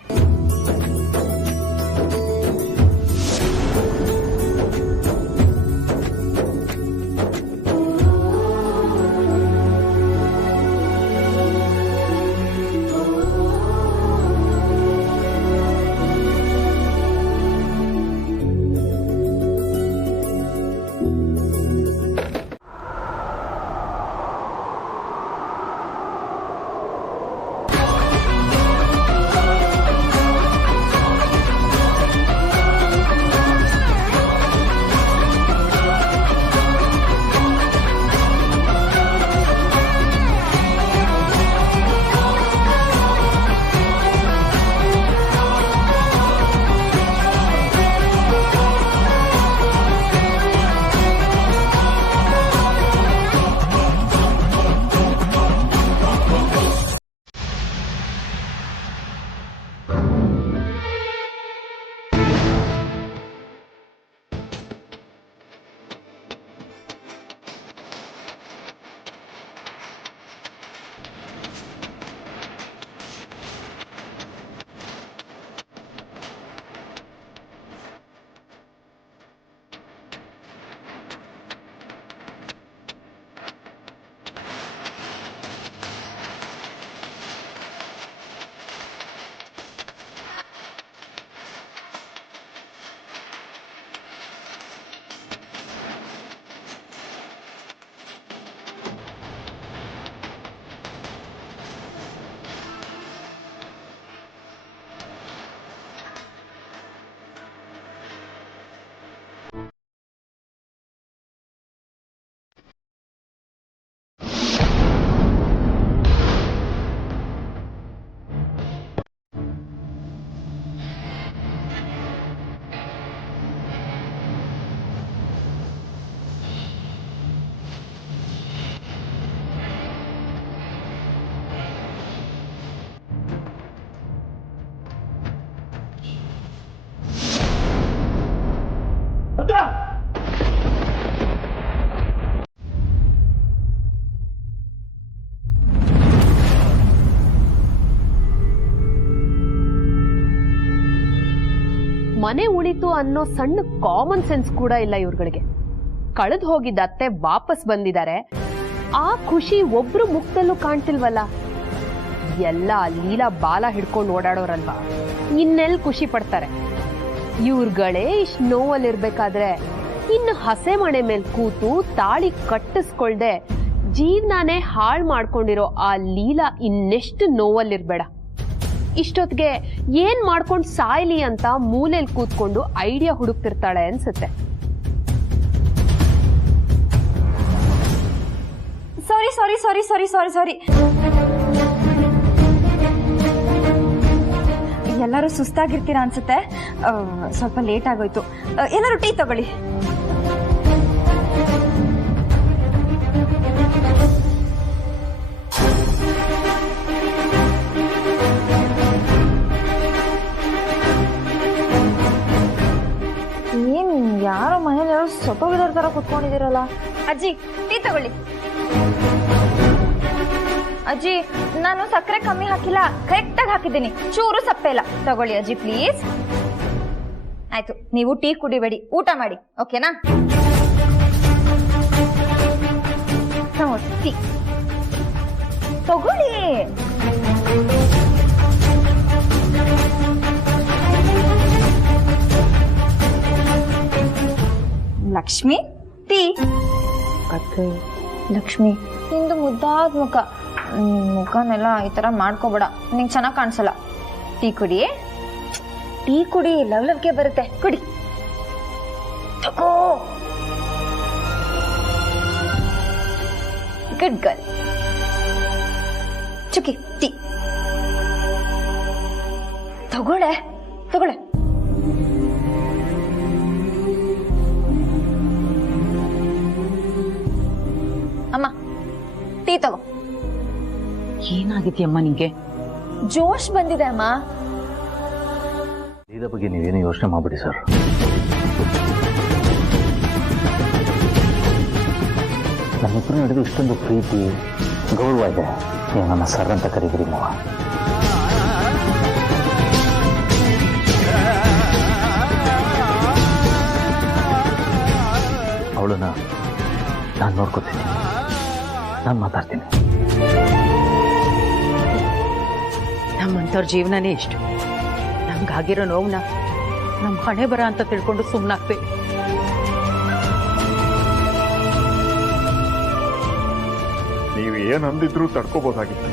ಮನೆ ಉಳಿತು ಅನ್ನೋ ಸಣ್ಣ ಕಾಮನ್ ಸೆನ್ಸ್ ಕೂಡ ಇಲ್ಲ ಇವ್ರುಗಳಿಗೆ. ಕಳೆದು ಹೋಗಿದ್ದ ಅತ್ತೆ ವಾಪಸ್ ಬಂದಿದ್ದಾರೆ, ಆ ಖುಷಿ ಒಬ್ರು ಮುಖದಲ್ಲೂ ಕಾಣ್ತಿಲ್ವಲ್ಲ. ಎಲ್ಲ ಲೀಲಾ ಬಾಲ ಹಿಡ್ಕೊಂಡು ಓಡಾಡೋರಲ್ವಾ, ಇನ್ನೆಲ್ ಖುಷಿ ಪಡ್ತಾರೆ. ಇವ್ರುಗಳೇ ಇಷ್ಟು ನೋವಲ್ಲಿರ್ಬೇಕಾದ್ರೆ ಇನ್ನು ಹಸೆ ಮನೆ ಮೇಲೆ ಕೂತು ತಾಳಿ ಕಟ್ಟಿಸ್ಕೊಳ್ದೆ ಜೀವನಾನೇ ಹಾಳು ಮಾಡ್ಕೊಂಡಿರೋ ಆ ಲೀಲಾ ಇನ್ನೆಷ್ಟು ನೋವಲ್ಲಿರ್ಬೇಡ. ಇಷ್ಟೊತ್ತಿಗೆ ಏನ್ ಮಾಡ್ಕೊಂಡು ಸಾಯ್ಲಿ ಅಂತ ಮೂಲೆಯಲ್ಲಿ ಕೂತ್ಕೊಂಡು ಐಡಿಯಾ ಹುಡುಕ್ತಿರ್ತಾಳೆ ಅನ್ಸುತ್ತೆ. ಸಾರಿ ಸಾರಿ ಸಾರಿ ಸಾರಿ ಸಾರಿ ಸಾರಿ ಎಲ್ಲರೂ ಸುಸ್ತಾಗಿರ್ತೀರಾ ಅನ್ಸುತ್ತೆ. ಸ್ವಲ್ಪ ಲೇಟ್ ಆಗೋಯ್ತು. ಎಲ್ಲರೂ ಟೀ ತಗೊಳ್ಳಿ. ಏನ್ ಯಾರೋ ಮನೇಲಿ ಯಾರೋ ಸೊಟ್ಟೋಗಿದಾರ ತರ ಕುತ್ಕೊಂಡಿದ್ದೀರಲ್ಲ. ಅಜ್ಜಿ ಟೀ ತಗೊಳ್ಳಿ. ಅಜ್ಜಿ ನಾನು ಸಕ್ಕರೆ ಕಮ್ಮಿ ಹಾಕಿಲ್ಲ, ಕರೆಕ್ಟ್ ಆಗಿ ಹಾಕಿದ್ದೀನಿ, ಚೂರು ಸಪ್ಪೆ ಇಲ್ಲ. ತಗೊಳ್ಳಿ ಅಜ್ಜಿ ಪ್ಲೀಸ್. ಆಯ್ತು, ನೀವು ಟೀ ಕುಡಿಬೇಡಿ, ಊಟ ಮಾಡಿ, ಓಕೆನಾ? ಟೀ ತಗೊಳ್ಳಿ. ಲಕ್ಷ್ಮಿ ಟೀ. ಲಕ್ಷ್ಮಿ ನಿಂದು ಮುದ್ದಾದ ಮುಖ, ಮುಖನೆಲ್ಲ ಈ ತರ ಮಾಡ್ಕೋಬೇಡ, ನಿಂಗೆ ಚೆನ್ನಾಗಿ ಕಾಣಿಸಲ್ಲ. ಟೀ ಕುಡಿ, ಟೀ ಕುಡಿ, ಲವ್ಲವ್ಗೆ ಬರುತ್ತೆ, ಕುಡಿ. ತಗೋ, ಗುಡ್ ಗರ್ಲ್. ಚುಕ್ಕಿ ಟೀ ತಗೊಳ್ಳೆ, ತಗೊಳ್ಳೆ. ಅಮ್ಮ ಟೀ ತಗೋ. ಏನಾಗಿದೆಯಮ್ಮ ನಿಂಗೆ? ಜೋಶ್ ಬಂದಿದೆ ಅಮ್ಮ. ಇದ್ರ ಬಗ್ಗೆ ನೀವೇನು ಯೋಚನೆ ಮಾಡಬೇಡಿ ಸರ್. ನಮ್ಮಿಬ್ಬರು ನಡೆದು ಇಷ್ಟೊಂದು ಪ್ರೀತಿ ಗೌರವ ಇದೆ. ನೀವು ನನ್ನ ಸರ್ ಅಂತ ಕರೀತೀರಿ ಮಾವ. ಅವಳನ್ನ ನಾನು ನೋಡ್ಕೋತೀನಿ, ನಾನು ಮಾತಾಡ್ತೀನಿ. ನಮ್ಮಂಥವ್ರ ಜೀವನನೇ ಇಷ್ಟು. ನಮ್ಗಾಗಿರೋ ನೋವನ್ನ ನಮ್ಮ ಹಣೆ ಬರ ಅಂತ ತಿಳ್ಕೊಂಡು ಸುಮ್ಮನಾಗ್ಬೇಕು. ನೀವು ಏನ್ ಅಂದಿದ್ರು ತಡ್ಕೋಬಹುದಾಗಿತ್ತು.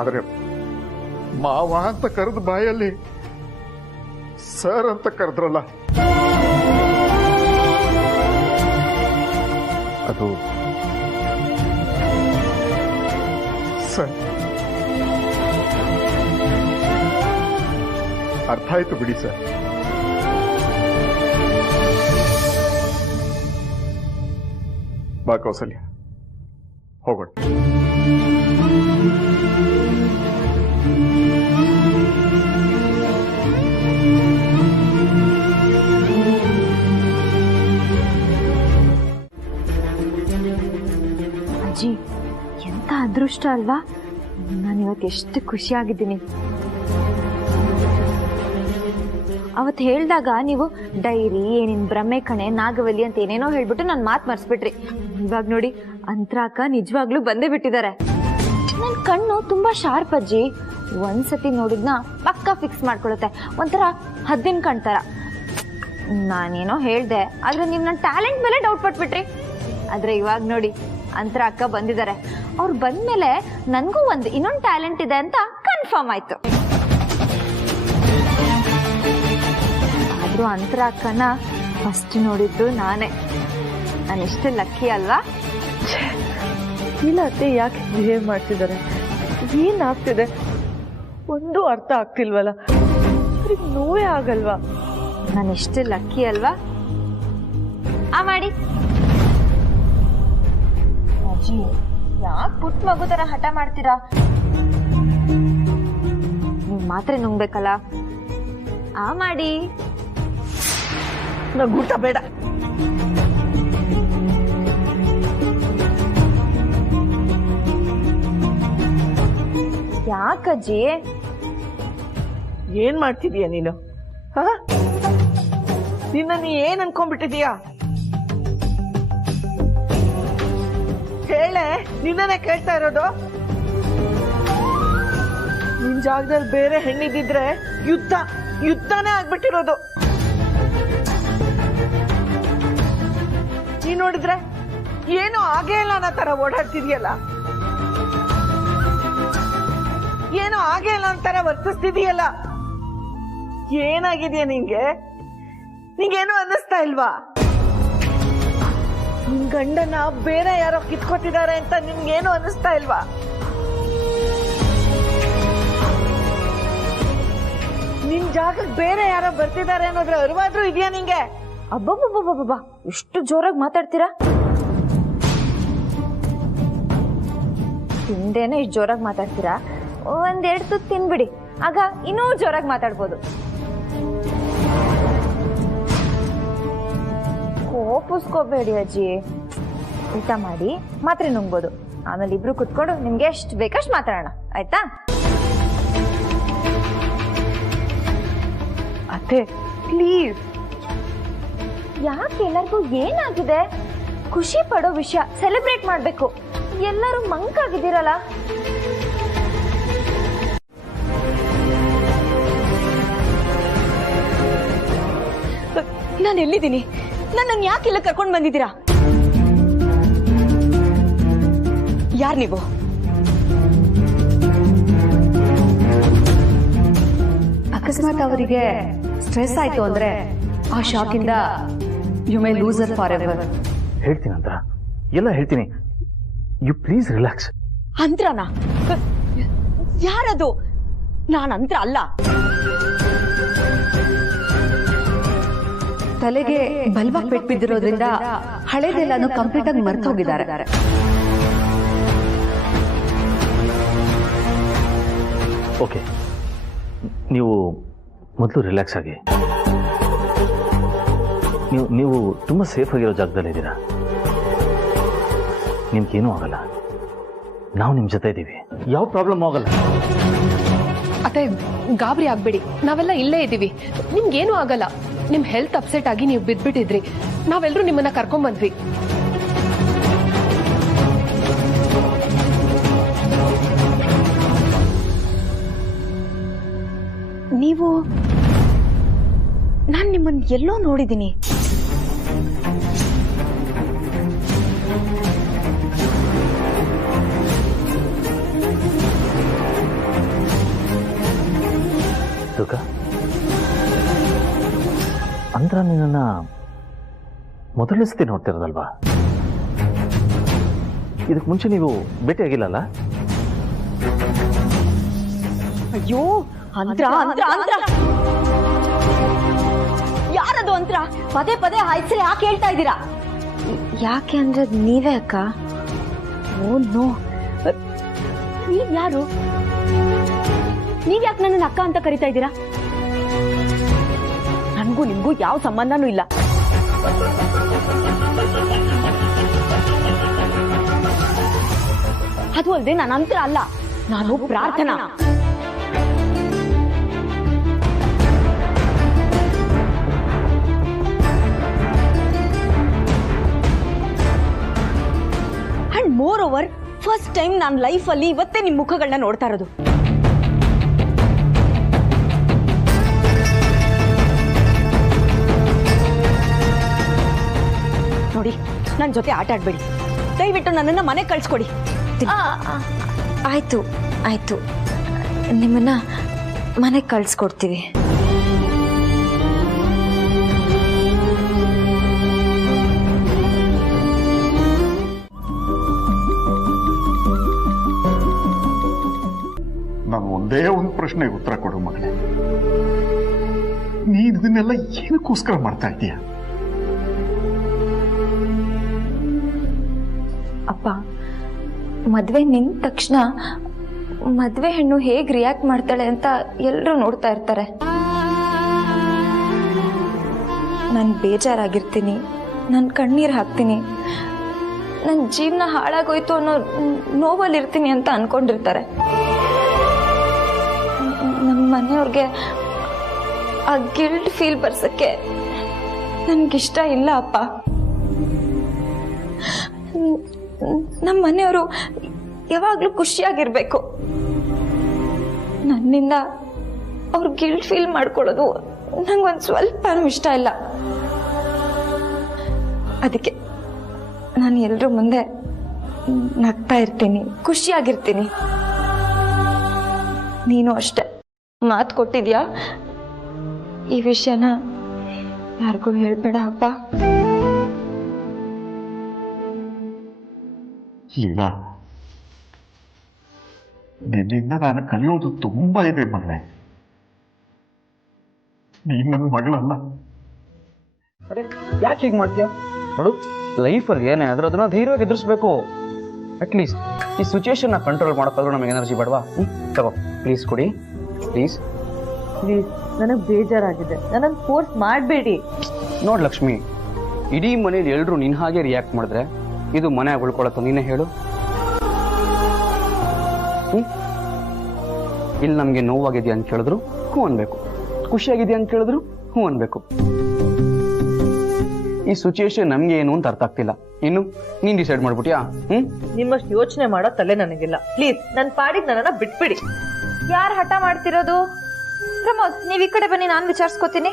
ಆದ್ರೆ ಮಾವ ಅಂತ ಕರೆದ ಬಾಯಲ್ಲಿ ಸರ್ ಅಂತ ಕರೆದ್ರಲ್ಲ, ಅದು ಸರ್ ಅರ್ಥ ಆಯ್ತು ಬಿಡಿ ಸರ್. ಬಾ ಕೌಸಲ್ಯ, ಹೋಗೋಣ. ಅಜ್ಜಿ, ಎಂತ ಅದೃಷ್ಟ ಅಲ್ವಾ. ನಾನು ಇವತ್ತು ಎಷ್ಟು ಖುಷಿಯಾಗಿದ್ದೀನಿ. ಅವತ್ತು ಹೇಳಿದಾಗ ನೀವು ಡೈರಿ, ಏನಿನ್ ಭ್ರಮೆ ಕಣೆ, ನಾಗವಲ್ಲಿ ಅಂತ ಏನೇನೋ ಹೇಳ್ಬಿಟ್ಟು ನನ್ನ ಮಾತು ಮರ್ಸ್ಬಿಟ್ರಿ. ಇವಾಗ ನೋಡಿ, ಅಂತರಾಕ ನಿಜವಾಗ್ಲೂ ಬಂದೇ ಬಿಟ್ಟಿದ್ದಾರೆ. ನನ್ನ ಕಣ್ಣು ತುಂಬಾ ಶಾರ್ಪ್ ಅಜ್ಜಿ. ಒಂದ್ಸತಿ ನೋಡಿದ್ನ ಪಕ್ಕ ಫಿಕ್ಸ್ ಮಾಡ್ಕೊಳುತ್ತೆ. ಒಂಥರ ಹದ್ದಿನ ಕಣ್ತರ. ನಾನೇನೋ ಹೇಳ್ದೆ, ಆದ್ರೆ ನೀವು ನನ್ನ ಟ್ಯಾಲೆಂಟ್ ಮೇಲೆ ಡೌಟ್ ಪಟ್ಬಿಟ್ರಿ. ಆದ್ರೆ ಇವಾಗ ನೋಡಿ, ಅಂತರಾಕ ಬಂದಿದ್ದಾರೆ. ಅವ್ರು ಬಂದ್ಮೇಲೆ ನನಗೂ ಇನ್ನೊಂದು ಟ್ಯಾಲೆಂಟ್ ಇದೆ ಅಂತ ಕನ್ಫರ್ಮ್ ಆಯ್ತು. ಆದ್ರೂ ಅಂತರಾಕನ ಫಸ್ಟ್ ನೋಡಿದ್ದು ನಾನೇ. ನಾನಿಷ್ಟು ಲಕ್ಕಿ ಅಲ್ವಾ? ಇಲ್ಲ ಅತ್ತೆ, ಯಾಕೆ ಬಿಹೇವ್ ಮಾಡ್ತಿದ್ದಾರೆ? ಏನಾಗ್ತಿದೆ ಒಂದು ಅರ್ಥ ಆಗ್ತಿಲ್ವಲ್ಲ. ನೋವೇ ಆಗಲ್ವಾ? ನಾನಿಷ್ಟು ಲಕ್ಕಿ ಅಲ್ವಾ? ಆ ಮಾಡಿ ಅಜ್ಜಿ, ಯಾಕೆ ಪುಟ್ಟ ಮಗು ತರ ಹಠ ಮಾಡ್ತೀರಾ? ನೀವು ಮಾತ್ರೆ ನುಂಗ್ಬೇಕಲ್ಲ, ಆ ಮಾಡಿ. ನಂಗೆ ಊಟ ಬೇಡ. ಯಾಕಜ್ಜಿ? ಏನ್ ಮಾಡ್ತಿದೀಯ ನೀನು? ನಿನ್ನ ನೀ ಏನ್ ಅನ್ಕೊಂಡ್ಬಿಟ್ಟಿದೀಯಾ? ಹೇಳೆ, ನಿನ್ನನೇ ಕೇಳ್ತಾ ಇರೋದು. ನಿನ್ ಜಾಗದಲ್ಲಿ ಬೇರೆ ಹೆಣ್ಣಿದ್ದಿದ್ರೆ ಯುದ್ಧನೇ ಆಗ್ಬಿಟ್ಟಿರೋದು. ನೀ ನೋಡಿದ್ರೆ ಏನು ಆಗೇ ಇಲ್ಲ ಅನ್ನೋ ತರ ಓಡಾಡ್ತಿದ್ಯಲ್ಲ, ಏನು ಆಗೇ ಇಲ್ಲ ಅಂತಾರ ವರ್ತಿಸ್ತಿದೀಯಲ್ಲ. ಏನಾಗಿದೆಯಾ ನಿಂಗೆ? ನಿಂಗೇನು ಅನ್ನಿಸ್ತಾ ಇಲ್ವಾ? ನಿನ್ ಗಂಡನ ಬೇರೆ ಯಾರೋ ಕಿತ್ಕೊತಿದ್ದಾರೆ ಅಂತ ನಿನ್ಗೇನು ಅನ್ನಿಸ್ತಾ ಇಲ್ವಾ? ನಿನ್ ಜಾಗಕ್ಕೆ ಬೇರೆ ಯಾರೋ ಬರ್ತಿದ್ದಾರೆ ಅನ್ನೋದ್ರ ಅರಿವಾದ್ರೂ ಇದೆಯಾ ನಿಂಗೆ? ಅಬ್ಬಬ್ಬಬ್ಬಬ್ಬ, ಎಷ್ಟು ಜೋರಾಗಿ ಮಾತಾಡ್ತೀರಾ? ತಿಂದೇನೆ ಇಷ್ಟು ಜೋರಾಗಿ ಮಾತಾಡ್ತೀರಾ? ಒಂದೆರಡು ತುತ್ತು ತಿನ್ಬಿಡಿ, ಆಗ ಇನ್ನೂ ಜೋರಾಗಿ ಮಾತಾಡ್ಬೋದು. ಕೋಪಿಸ್ಕೋಬೇಡಿ ಅಜ್ಜಿ. ಊಟ ಮಾಡಿ ಮಾತ್ರೆ ನುಂಗ್ಬೋದು. ಆಮೇಲೆ ಇಬ್ರು ಕುತ್ಕೊಂಡು ನಿಮ್ಗೆ ಎಷ್ಟು ಬೇಕಷ್ಟು ಮಾತಾಡೋಣ, ಆಯ್ತಾ? ಅತ್ತೆ ಪ್ಲೀಸ್. ಯಾಕೆ ಎಲ್ಲರಿಗೂ ಏನಾಗಿದೆ? ಖುಷಿ ಪಡೋ ವಿಷಯ ಸೆಲೆಬ್ರೇಟ್ ಮಾಡ್ಬೇಕು. ಎಲ್ಲರೂ ಮಂಕಾಗಿದ್ದೀರಲ್ಲ. ನಾನು ಎಲ್ಲಿದ್ದೀನಿ? ನನ್ನನ್ನು ಯಾಕೆ ಇಲ್ಲ ಕರ್ಕೊಂಡು ಬಂದಿದ್ದೀರಾ? ಯಾರು ನೀವು? ಅಕಸ್ಮಾತ್ ಅವರಿಗೆ ಸ್ಟ್ರೆಸ್ ಆಯ್ತು ಅಂದ್ರೆ ಆ ಶಾಕಿಂದ you may lose her forever. ಹೇಳ್ತೀನಿ ಅಂತ ಎಲ್ಲ ಹೇಳ್ತೀನಿ. You please relax. ಅಂತ್ರನಾ? ಯಾರದು? ನಾನು ಅಂತ್ರ ಅಲ್ಲ. ತಲೆಗೆ ಬಲ್ವಾಗಿ ಪೆಟ್ಟು ಬಿದ್ದಿರೋದ್ರಿಂದ ಹಳೇದೆಲ್ಲಾನು ಕಂಪ್ಲೀಟ್ ಆಗಿ ಮರ್ತು ಹೋಗಿದ್ದಾರೆ. ಓಕೆ, ನೀವು ಮೊದಲು ರಿಲ್ಯಾಕ್ಸ್ ಆಗಿ. ನೀವು ತುಂಬ ಸೇಫ್ ಆಗಿರೋ ಜಾಗದಲ್ಲಿದ್ದೀರಾ. ನಿಮ್ಗೇನೂ ಆಗಲ್ಲ. ನಾವು ನಿಮ್ಮ ಜೊತೆ ಇದ್ದೀವಿ. ಯಾವ ಪ್ರಾಬ್ಲಮ್ ಆಗಲ್ಲ. ಅತ್ತೆ ಗಾಬರಿ ಆಗ್ಬೇಡಿ, ನಾವೆಲ್ಲ ಇಲ್ಲೇ ಇದ್ದೀವಿ. ನಿಮ್ಗೇನೂ ಆಗಲ್ಲ. ನಿಮ್ ಹೆಲ್ತ್ ಅಪ್ಸೆಟ್ ಆಗಿ ನೀವು ಬಿದ್ಬಿಟ್ಟಿದ್ರಿ. ನಾವೆಲ್ಲರೂ ನಿಮ್ಮನ್ನ ಕರ್ಕೊಂಡ್ ಬಂದ್ವಿ. ನೀವು ನಾನು ನಿಮ್ಮನ್ನ ಎಲ್ಲೋ ನೋಡಿದ್ದೀನಿ. ದುರ್ಗಾ, ಅಂದ್ರ ನಿನ್ನ ಮೊದಲನೇ ಸತಿ ನೋಡ್ತಿರೋದಲ್ವಾ? ಇದಕ್ಕೆ ಮುಂಚೆ ನೀವು ಭೇಟಿಯಾಗಿಲ್ಲಲ್ಲ? ಅಯ್ಯೋ, ಅಂತ್ರ ಅಂತ್ರ ಅಂತ್ರ ಯಾರದು ಅಂತ್ರ? ಪದೇ ಪದೇ ಹೆಸರು ಯಾಕೆ ಹೇಳ್ತಾ ಇದ್ದೀರಾ? ಯಾಕೆ ಅಂದ್ರೆ ನೀವೇ ಅಕ್ಕ. ಓ ನೋ, ನೀವ್ ಯಾರು? ನೀವ್ಯಾಕೆ ನನ್ನನ್ನು ಅಕ್ಕ ಅಂತ ಕರಿತಾ ಇದ್ದೀರಾ? ನನ್ಗೂ ನಿಮ್ಗೂ ಯಾವ ಸಂಬಂಧನೂ ಇಲ್ಲ. ಅದು ಅಲ್ಲದೆ ನಾನು ಅಂತರ ಅಲ್ಲ, ನಾನು ಪ್ರಾರ್ಥನಾ. And more over first time ನಾನು ಲೈಫಲ್ಲಿ ಇವತ್ತೇ ನಿಮ್ಮ ಮುಖಗಳನ್ನ ನೋಡ್ತಾ ಇರೋದು. ನೋಡಿ, ನನ್ನ ಜೊತೆ ಆಟ ಆಡ್ಬೇಡಿ. ದಯವಿಟ್ಟು ನನ್ನನ್ನು ಮನೆ ಕಳ್ಸ್ಕೊಡಿ. ಆಯ್ತು ಆಯ್ತು, ನಿಮ್ಮನ್ನ ಮನೆಗೆ ಕಳ್ಸ್ಕೊಡ್ತೀವಿ. ನಾನು ಒಂದೇ ಒಂದು ಪ್ರಶ್ನೆಗೆ ಉತ್ತರ ಕೊಡು ಮಗನೇ. ನೀನ್ ಇದನ್ನೆಲ್ಲ ಏನಕ್ಕೋಸ್ಕರ ಮಾಡ್ತಾ ಇದ್ದೀಯ? ಅಪ್ಪ, ಮದ್ವೆ ನಿಂತ ತಕ್ಷಣ ಮದ್ವೆ ಹೆಣ್ಣು ಹೇಗ್ ರಿಯಾಕ್ಟ್ ಮಾಡ್ತಾಳೆ ಅಂತ ಎಲ್ಲರೂ ನೋಡ್ತಾ ಇರ್ತಾರೆ. ನಾನು ಬೇಜಾರಾಗಿರ್ತೀನಿ, ನಾನು ಕಣ್ಣೀರು ಹಾಕ್ತೀನಿ, ನನ್ನ ಜೀವನ ಹಾಳಾಗೋಯ್ತು ಅನ್ನೋ ನೋವಲ್ಲಿರ್ತೀನಿ ಅಂತ ಅನ್ಕೊಂಡಿರ್ತಾರೆ. ನಮ್ಮ ಮನೆಯವ್ರಿಗೆ ಆ ಗಿಲ್ಟ್ ಫೀಲ್ ಬರ್ಸಕ್ಕೆ ನನ್ಗಿಷ್ಟ ಇಲ್ಲ ಅಪ್ಪ. ನಮ್ಮ ಮನೆಯವರು ಯಾವಾಗ್ಲೂ ಖುಷಿಯಾಗಿರ್ಬೇಕು. ನನ್ನಿಂದ ಅವ್ರು ಗಿಲ್ಟ್ ಫೀಲ್ ಮಾಡ್ಕೊಳ್ಳೋದು ನಂಗೊಂದು ಸ್ವಲ್ಪನೂ ಇಷ್ಟ ಇಲ್ಲ. ಅದಕ್ಕೆ ನಾನು ಎಲ್ರ ಮುಂದೆ ನಗ್ತಾ ಇರ್ತೀನಿ, ಖುಷಿಯಾಗಿರ್ತೀನಿ. ನೀನು ಅಷ್ಟೆ ಮಾತು ಕೊಟ್ಟಿದ್ಯಾ, ಈ ವಿಷಯನ ಯಾರಿಗೂ ಹೇಳ್ಬೇಡ ಅಪ್ಪ. ಇಲ್ಲ, ನಿನ್ನಿಂದ ನಾನು ಕಲಿಯೋದು ತುಂಬಾ ಇದೆ ಮಗನೇ. ನೀನ್ ನನ್ನ ಮಗಳಲ್ಲ. ಯಾಕೆ ಹೀಗೆ ಮಾಡ್ತೀಯ? ನೋಡು, ಲೈಫಲ್ಲಿ ಏನೇ ಆದ್ರೂ ಅದನ್ನ ಧೈರ್ಯವಾಗಿ ಎದುರಿಸ್ಬೇಕು. ಅಟ್ಲೀಸ್ಟ್ ಈ ಸಿಚುವೇಶನ್ನ ಕಂಟ್ರೋಲ್ ಮಾಡೋಕ್ಕಾದ್ರೂ ನಮಗೆ ಎನರ್ಜಿ ಬೇಡವಾ? ತಗೋ, ಪ್ಲೀಸ್ ಕೊಡಿ, ಪ್ಲೀಸ್. ನನಗೆ ಬೇಜಾರಾಗಿದೆ, ನನ್ನನ್ನು ಫೋರ್ಸ್ ಮಾಡಬೇಡಿ. ನೋಡ್ ಲಕ್ಷ್ಮಿ, ಇಡೀ ಮನೇಲಿ ಎಲ್ರು ನಿನ್ ಹಾಗೆ ರಿಯಾಕ್ಟ್ ಮಾಡಿದ್ರೆ ಇದು ಮನೆ ಉಳ್ಕೊಳತ್ತ? ನೀನೇ ಹೇಳು. ಇಲ್ಲಿ ನಮ್ಗೆ ನೋವಾಗಿದೆಯಾ ಅಂತ ಕೇಳಿದ್ರು ಹ್ಞೂ ಅನ್ಬೇಕು, ಖುಷಿಯಾಗಿದೆಯಾ ಅಂತ ಕೇಳಿದ್ರು ಹ್ಞೂ ಅನ್ಬೇಕು. ಈ ಸಿಚುಯೇಷನ್ ನಮ್ಗೆ ಏನು ಅಂತ ಅರ್ಥ ಆಗ್ತಿಲ್ಲ. ಇನ್ನು ನೀನ್ ಡಿಸೈಡ್ ಮಾಡ್ಬಿಟ್ಯಾ? ನಿಮ್ಮಷ್ಟು ಯೋಚನೆ ಮಾಡೋ ತಲೆ ನನಗಿಲ್ಲ. ಪ್ಲೀಸ್ ನನ್ನ ಪಾಡಿಗೆ ನನ್ನನ್ನ ಬಿಟ್ಬಿಡಿ. ಯಾರು ಹಠ ಮಾಡ್ತಿರೋದು? ಪ್ರಮೋದ್, ನೀವ್ ಈ ಕಡೆ ಬನ್ನಿ, ನಾನು ವಿಚಾರಿಸ್ಕೋತೀನಿ.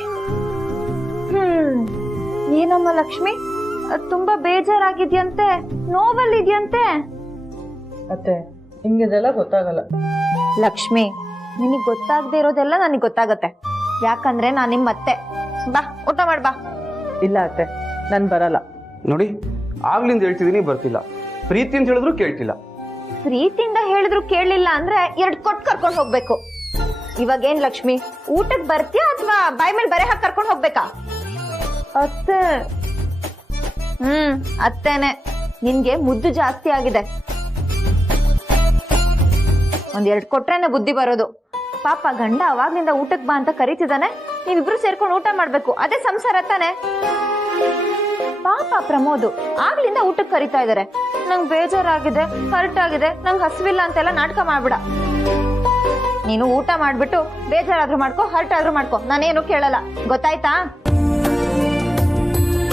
ಏನಮ್ಮ ಲಕ್ಷ್ಮಿ, ತುಂಬಾ ಬೇಜಾರಾಗಿದ್ಯಂತೆ, ನೋವಲ್ಲಿದ್ಯಂತೆ. ಅತ್ತೆ, ನಿಮ್ಗೆದೆಲ್ಲ ಗೊತ್ತಾಗಲ್ಲ. ಲಕ್ಷ್ಮಿ, ನಿನಗ್ ಗೊತ್ತಾಗದೆ ಇರೋದೆಲ್ಲ ನನಗ್ ಗೊತ್ತಾಗತ್ತೆ. ಯಾಕಂದ್ರೆ ನಾನು ನಿಮ್ಮ ಅತ್ತೆ. ಬಾ, ಊಟ ಮಾಡ್ ಬಾ. ಇಲ್ಲ ಅತ್ತೆ, ನನ್ ಬರಲ್ಲ. ನೋಡಿ, ಆಗ್ಲಿಂದ ಹೇಳ್ತಿದೀನಿ, ಬರ್ತಿಲ್ಲ. ಪ್ರೀತಿ ಅಂತ ಹೇಳಿದ್ರು ಕೇಳ್ತಿಲ್ಲ. ಪ್ರೀತಿಯಿಂದ ಹೇಳಿದ್ರು ಕೇಳಲಿಲ್ಲ ಅಂದ್ರೆ 2 ಕೊಟ್ಟು ಕರ್ಕೊಂಡು ಹೋಗ್ಬೇಕು. ಇವಾಗೇನ್ ಲಕ್ಷ್ಮಿ, ಊಟಕ್ ಬರ್ತೀಯಾ ಅಥವಾ ಬಾಯ್ ಮೇಲೆ ಬರೆ ಹಾಕಿ ಕರ್ಕೊಂಡು ಹೋಗ್ಬೇಕಾ? ಅತ್ತೆ. ಅತ್ತೇನೆ. ನಿನ್ಗೆ ಮುದ್ದು ಜಾಸ್ತಿ ಆಗಿದೆ. 1-2 ಕೊಟ್ರೇನೆ ಬುದ್ಧಿ ಬರೋದು. ಪಾಪ ಗಂಡ ಅವಾಗ್ಲಿಂದ ಊಟಕ್ಕೆ ಬಾ ಅಂತ ಕರೀತಿದ್ದಾನೆ, ನೀವಿಬ್ರು ಸೇರ್ಕೊಂಡು ಊಟ ಮಾಡ್ಬೇಕು, ಅದೇ ಸಂಸಾರ ತಾನೆ. ಪಾಪ ಪ್ರಮೋದ್ ಆಗ್ಲಿಂದ ಊಟಕ್ಕೆ ಕರೀತಾ ಇದಾರೆ. ನಂಗ್ ಬೇಜಾರಾಗಿದೆ, ಹರ್ಟ್ ಆಗಿದೆ, ನಂಗ್ ಹಸಿವಿಲ್ಲ ಅಂತೆಲ್ಲ ನಾಟಕ ಮಾಡ್ಬಿಡ. ನೀನು ಊಟ ಮಾಡ್ಬಿಟ್ಟು ಬೇಜಾರಾದ್ರೂ ಮಾಡ್ಕೋ, ಹರ್ಟ್ ಆದ್ರೂ ಮಾಡ್ಕೋ, ನಾನೇನು ಕೇಳಲ್ಲ, ಗೊತ್ತಾಯ್ತಾ?